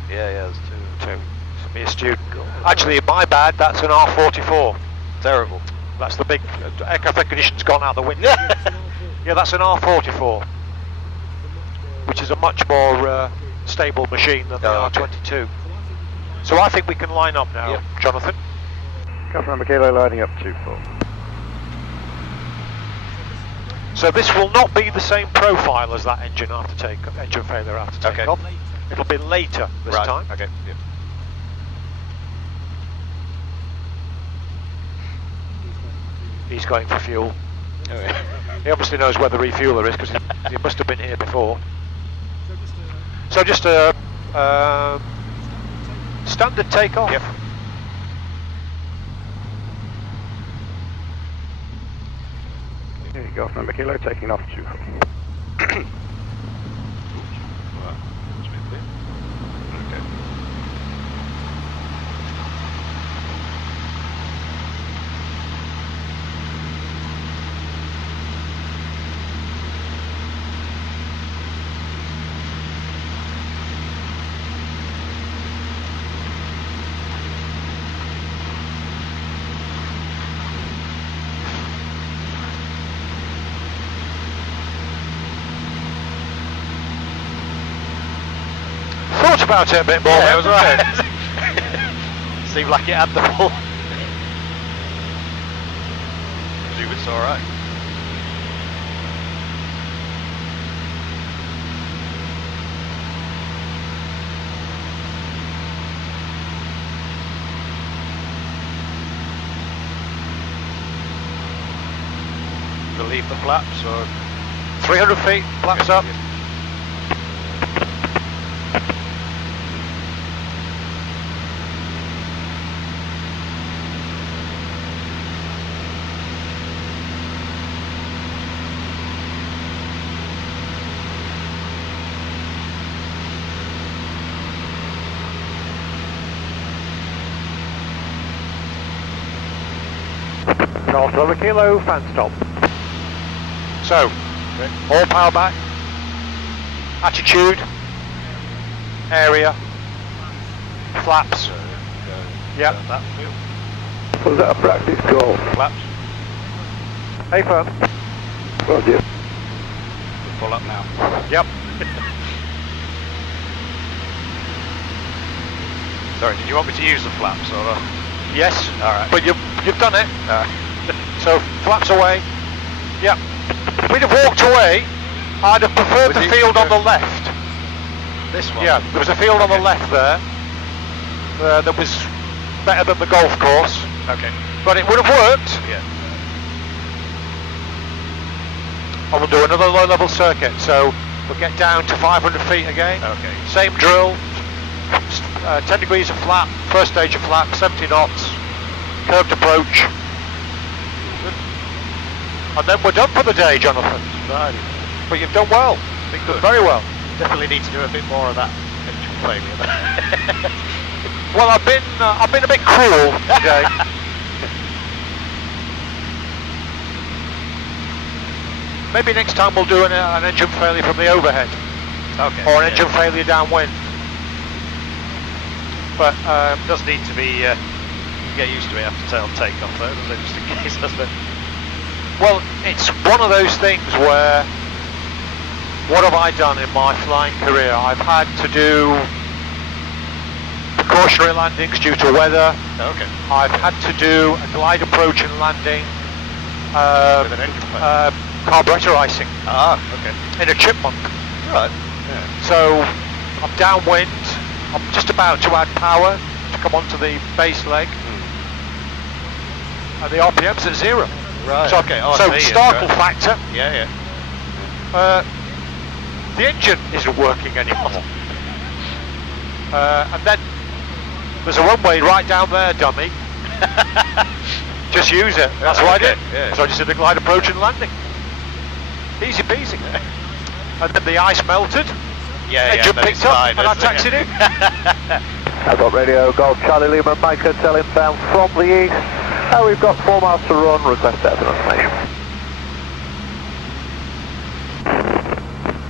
Yeah, there's two. Two. So be a student. Actually, my bad, that's an R44. Terrible. That's the big aircraft recognition's gone out the window. Yeah, that's an R44, which is a much more stable machine than the R22. So I think we can line up now, Jonathan. Customer Kilo lining up 24. So this will not be the same profile as that engine engine failure after takeoff. Okay. It'll be later this Right. time. Okay. Yeah. He's going for fuel. Oh, yeah. He obviously knows where the refueler is because he must have been here before. So just a standard takeoff. Yep. Here you go, November Kilo, taking off 2. Okay. Thought about it a bit more. Yeah, then, it was didn't right. Seemed like it had the full. Presume it's alright. Relieve the flaps or 300 feet, flaps up. North November Kilo, fan stop. So, all power back, attitude, area, flaps. Yep. That field. Was that a practice call? Flaps. Hey firm. Roger. Pull up now. Yep. Sorry, did you want me to use the flaps or? Yes. Alright. But you've done it. So flaps away. Yep. If we'd have walked away, I'd have preferred the field on the left. This one? Yeah, there was a field on the left there that was better than the golf course. Okay. But it would have worked. Yeah. And we'll do another low level circuit. So we'll get down to 500 feet again. Okay. Same drill. 10 degrees of flap, first stage of flap, 70 knots, curved approach. And then we're done for the day, Jonathan. Right. But you've done well. Been good. Very well. Definitely need to do a bit more of that engine failure. Well, I've been a bit cruel today. Maybe next time we'll do an engine failure from the overhead. Okay. Or an engine failure downwind. But does need to be get used to it after takeoff though, doesn't it? Just in case, doesn't it? well, it's one of those things where, what have I done in my flying career? I've had to do precautionary landings due to weather. Okay. I've had to do a glide approach and landing, With an engine failure. carburetor icing Ah, okay. in a chipmunk. Right. Yeah. So I'm downwind. I'm just about to add power to come onto the base leg, and the RPM's at 0. Right. So, Okay. Oh, I so see, startle right. factor. Yeah, The engine isn't working anymore. And then there's a runway right down there, dummy. Just use it. That's what I did. Yeah. So I just did a glide approach and landing. Easy peasy. And then the ice melted. Yeah, Engine then picked it's up fine, and I isn't it? taxied in. I've got radio, Golf Charlie Lima, Mike Hotel inbound from the east. We've got 4 miles to run, request out information.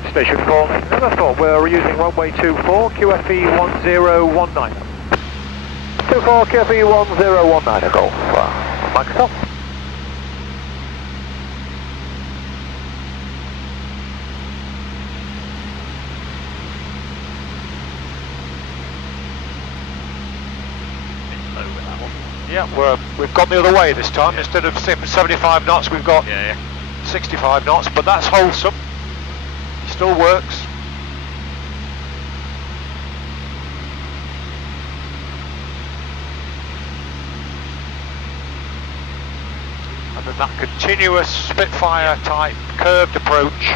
Station calling. I thought we were using runway 24, QFE 1019. 24 QFE 1019, Golf. Mike Hotel. Over that one. Yeah, we've gone the other way this time. Instead of 75 knots, we've got Yeah, 65 knots, but that's wholesome. Still works. And then that continuous Spitfire type curved approach,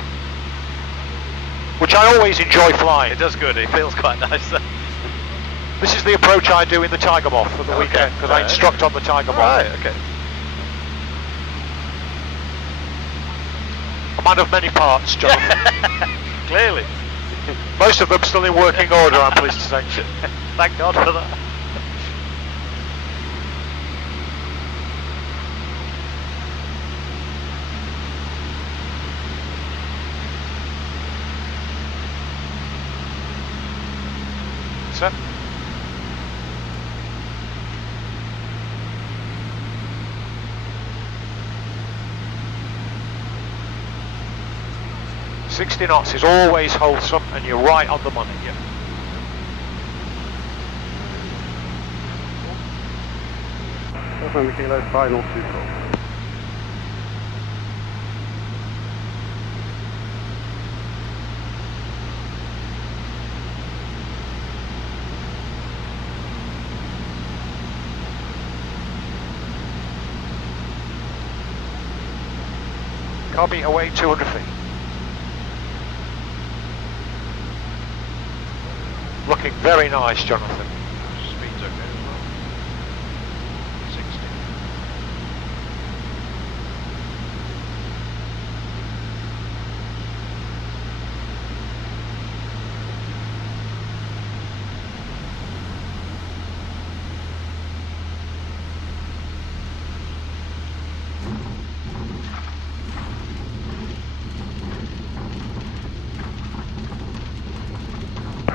which I always enjoy flying. It does good, it feels quite nice. This is the approach I do in the Tiger Moth for the weekend, because I instruct on the Tiger Moth. Right, okay. A man of many parts, Jonathan. Clearly. Most of them still in working order, I'm pleased to say. Thank God for that. Set. "60 knots is always wholesome, and you're right on the money." Yeah. November Kilo, final 2 call. Copy, away 200 feet. Looking very nice, Jonathan. Speed's okay as well. 60.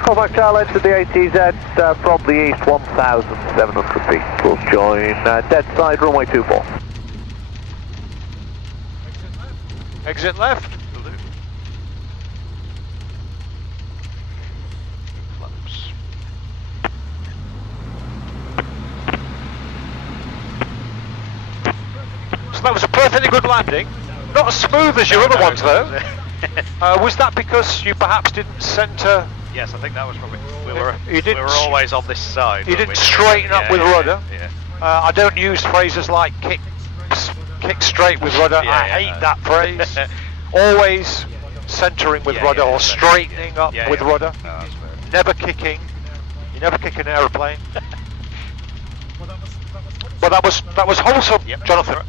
Contact Charlie to the ATZ from the east, 1,700 feet. We'll join dead side, runway 24. Exit left. Will do. Flaps. So that was a perfectly good landing. Not as smooth as your other ones, though. Was that because you perhaps didn't centre? Yes, I think that was probably. We You were always on this side. You weren't didn't we? straighten up with rudder. Yeah. I don't use phrases like kick straight with rudder. Yeah, I hate that phrase. Always centering with rudder or straightening up with rudder. No, that's fair. Never kicking. You never kick an aeroplane. But that was wholesome, Yep. Jonathan.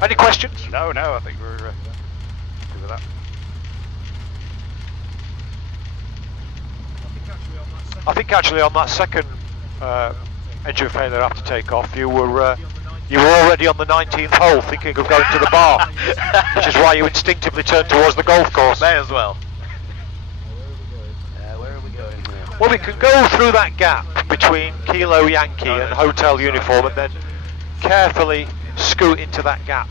Any questions? No, I think we're happy with that. I think actually on that second engine failure after takeoff, you were already on the 19th hole, thinking of going to the bar, which is why you instinctively turned towards the golf course. May as well. Where are we going? Well, we can go through that gap between Kilo Yankee and Hotel Uniform, and then carefully scoot into that gap.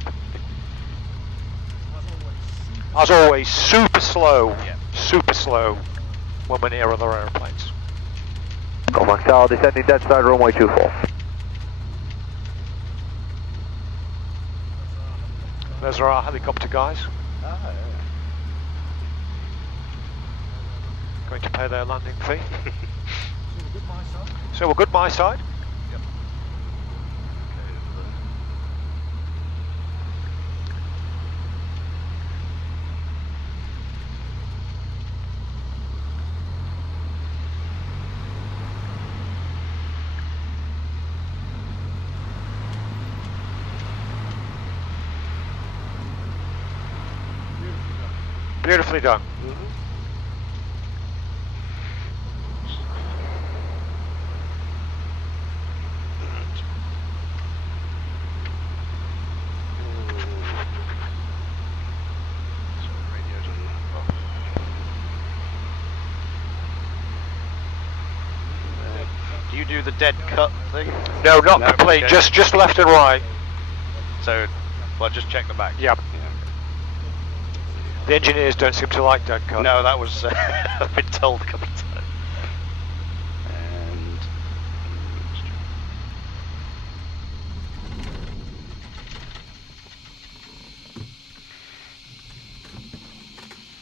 As always, super slow when we're near other aeroplanes. Contact Tower, descending dead side, runway 24. Those are our helicopter guys. Going to pay their landing fee. So we're good my side. Yep. Beautifully done. Do you do the dead cut thing? No, not No, complete. okay. Just left and right. So, well, just check the back. Yep. The engineers don't seem to like dead cut. No, that was I've been told a couple of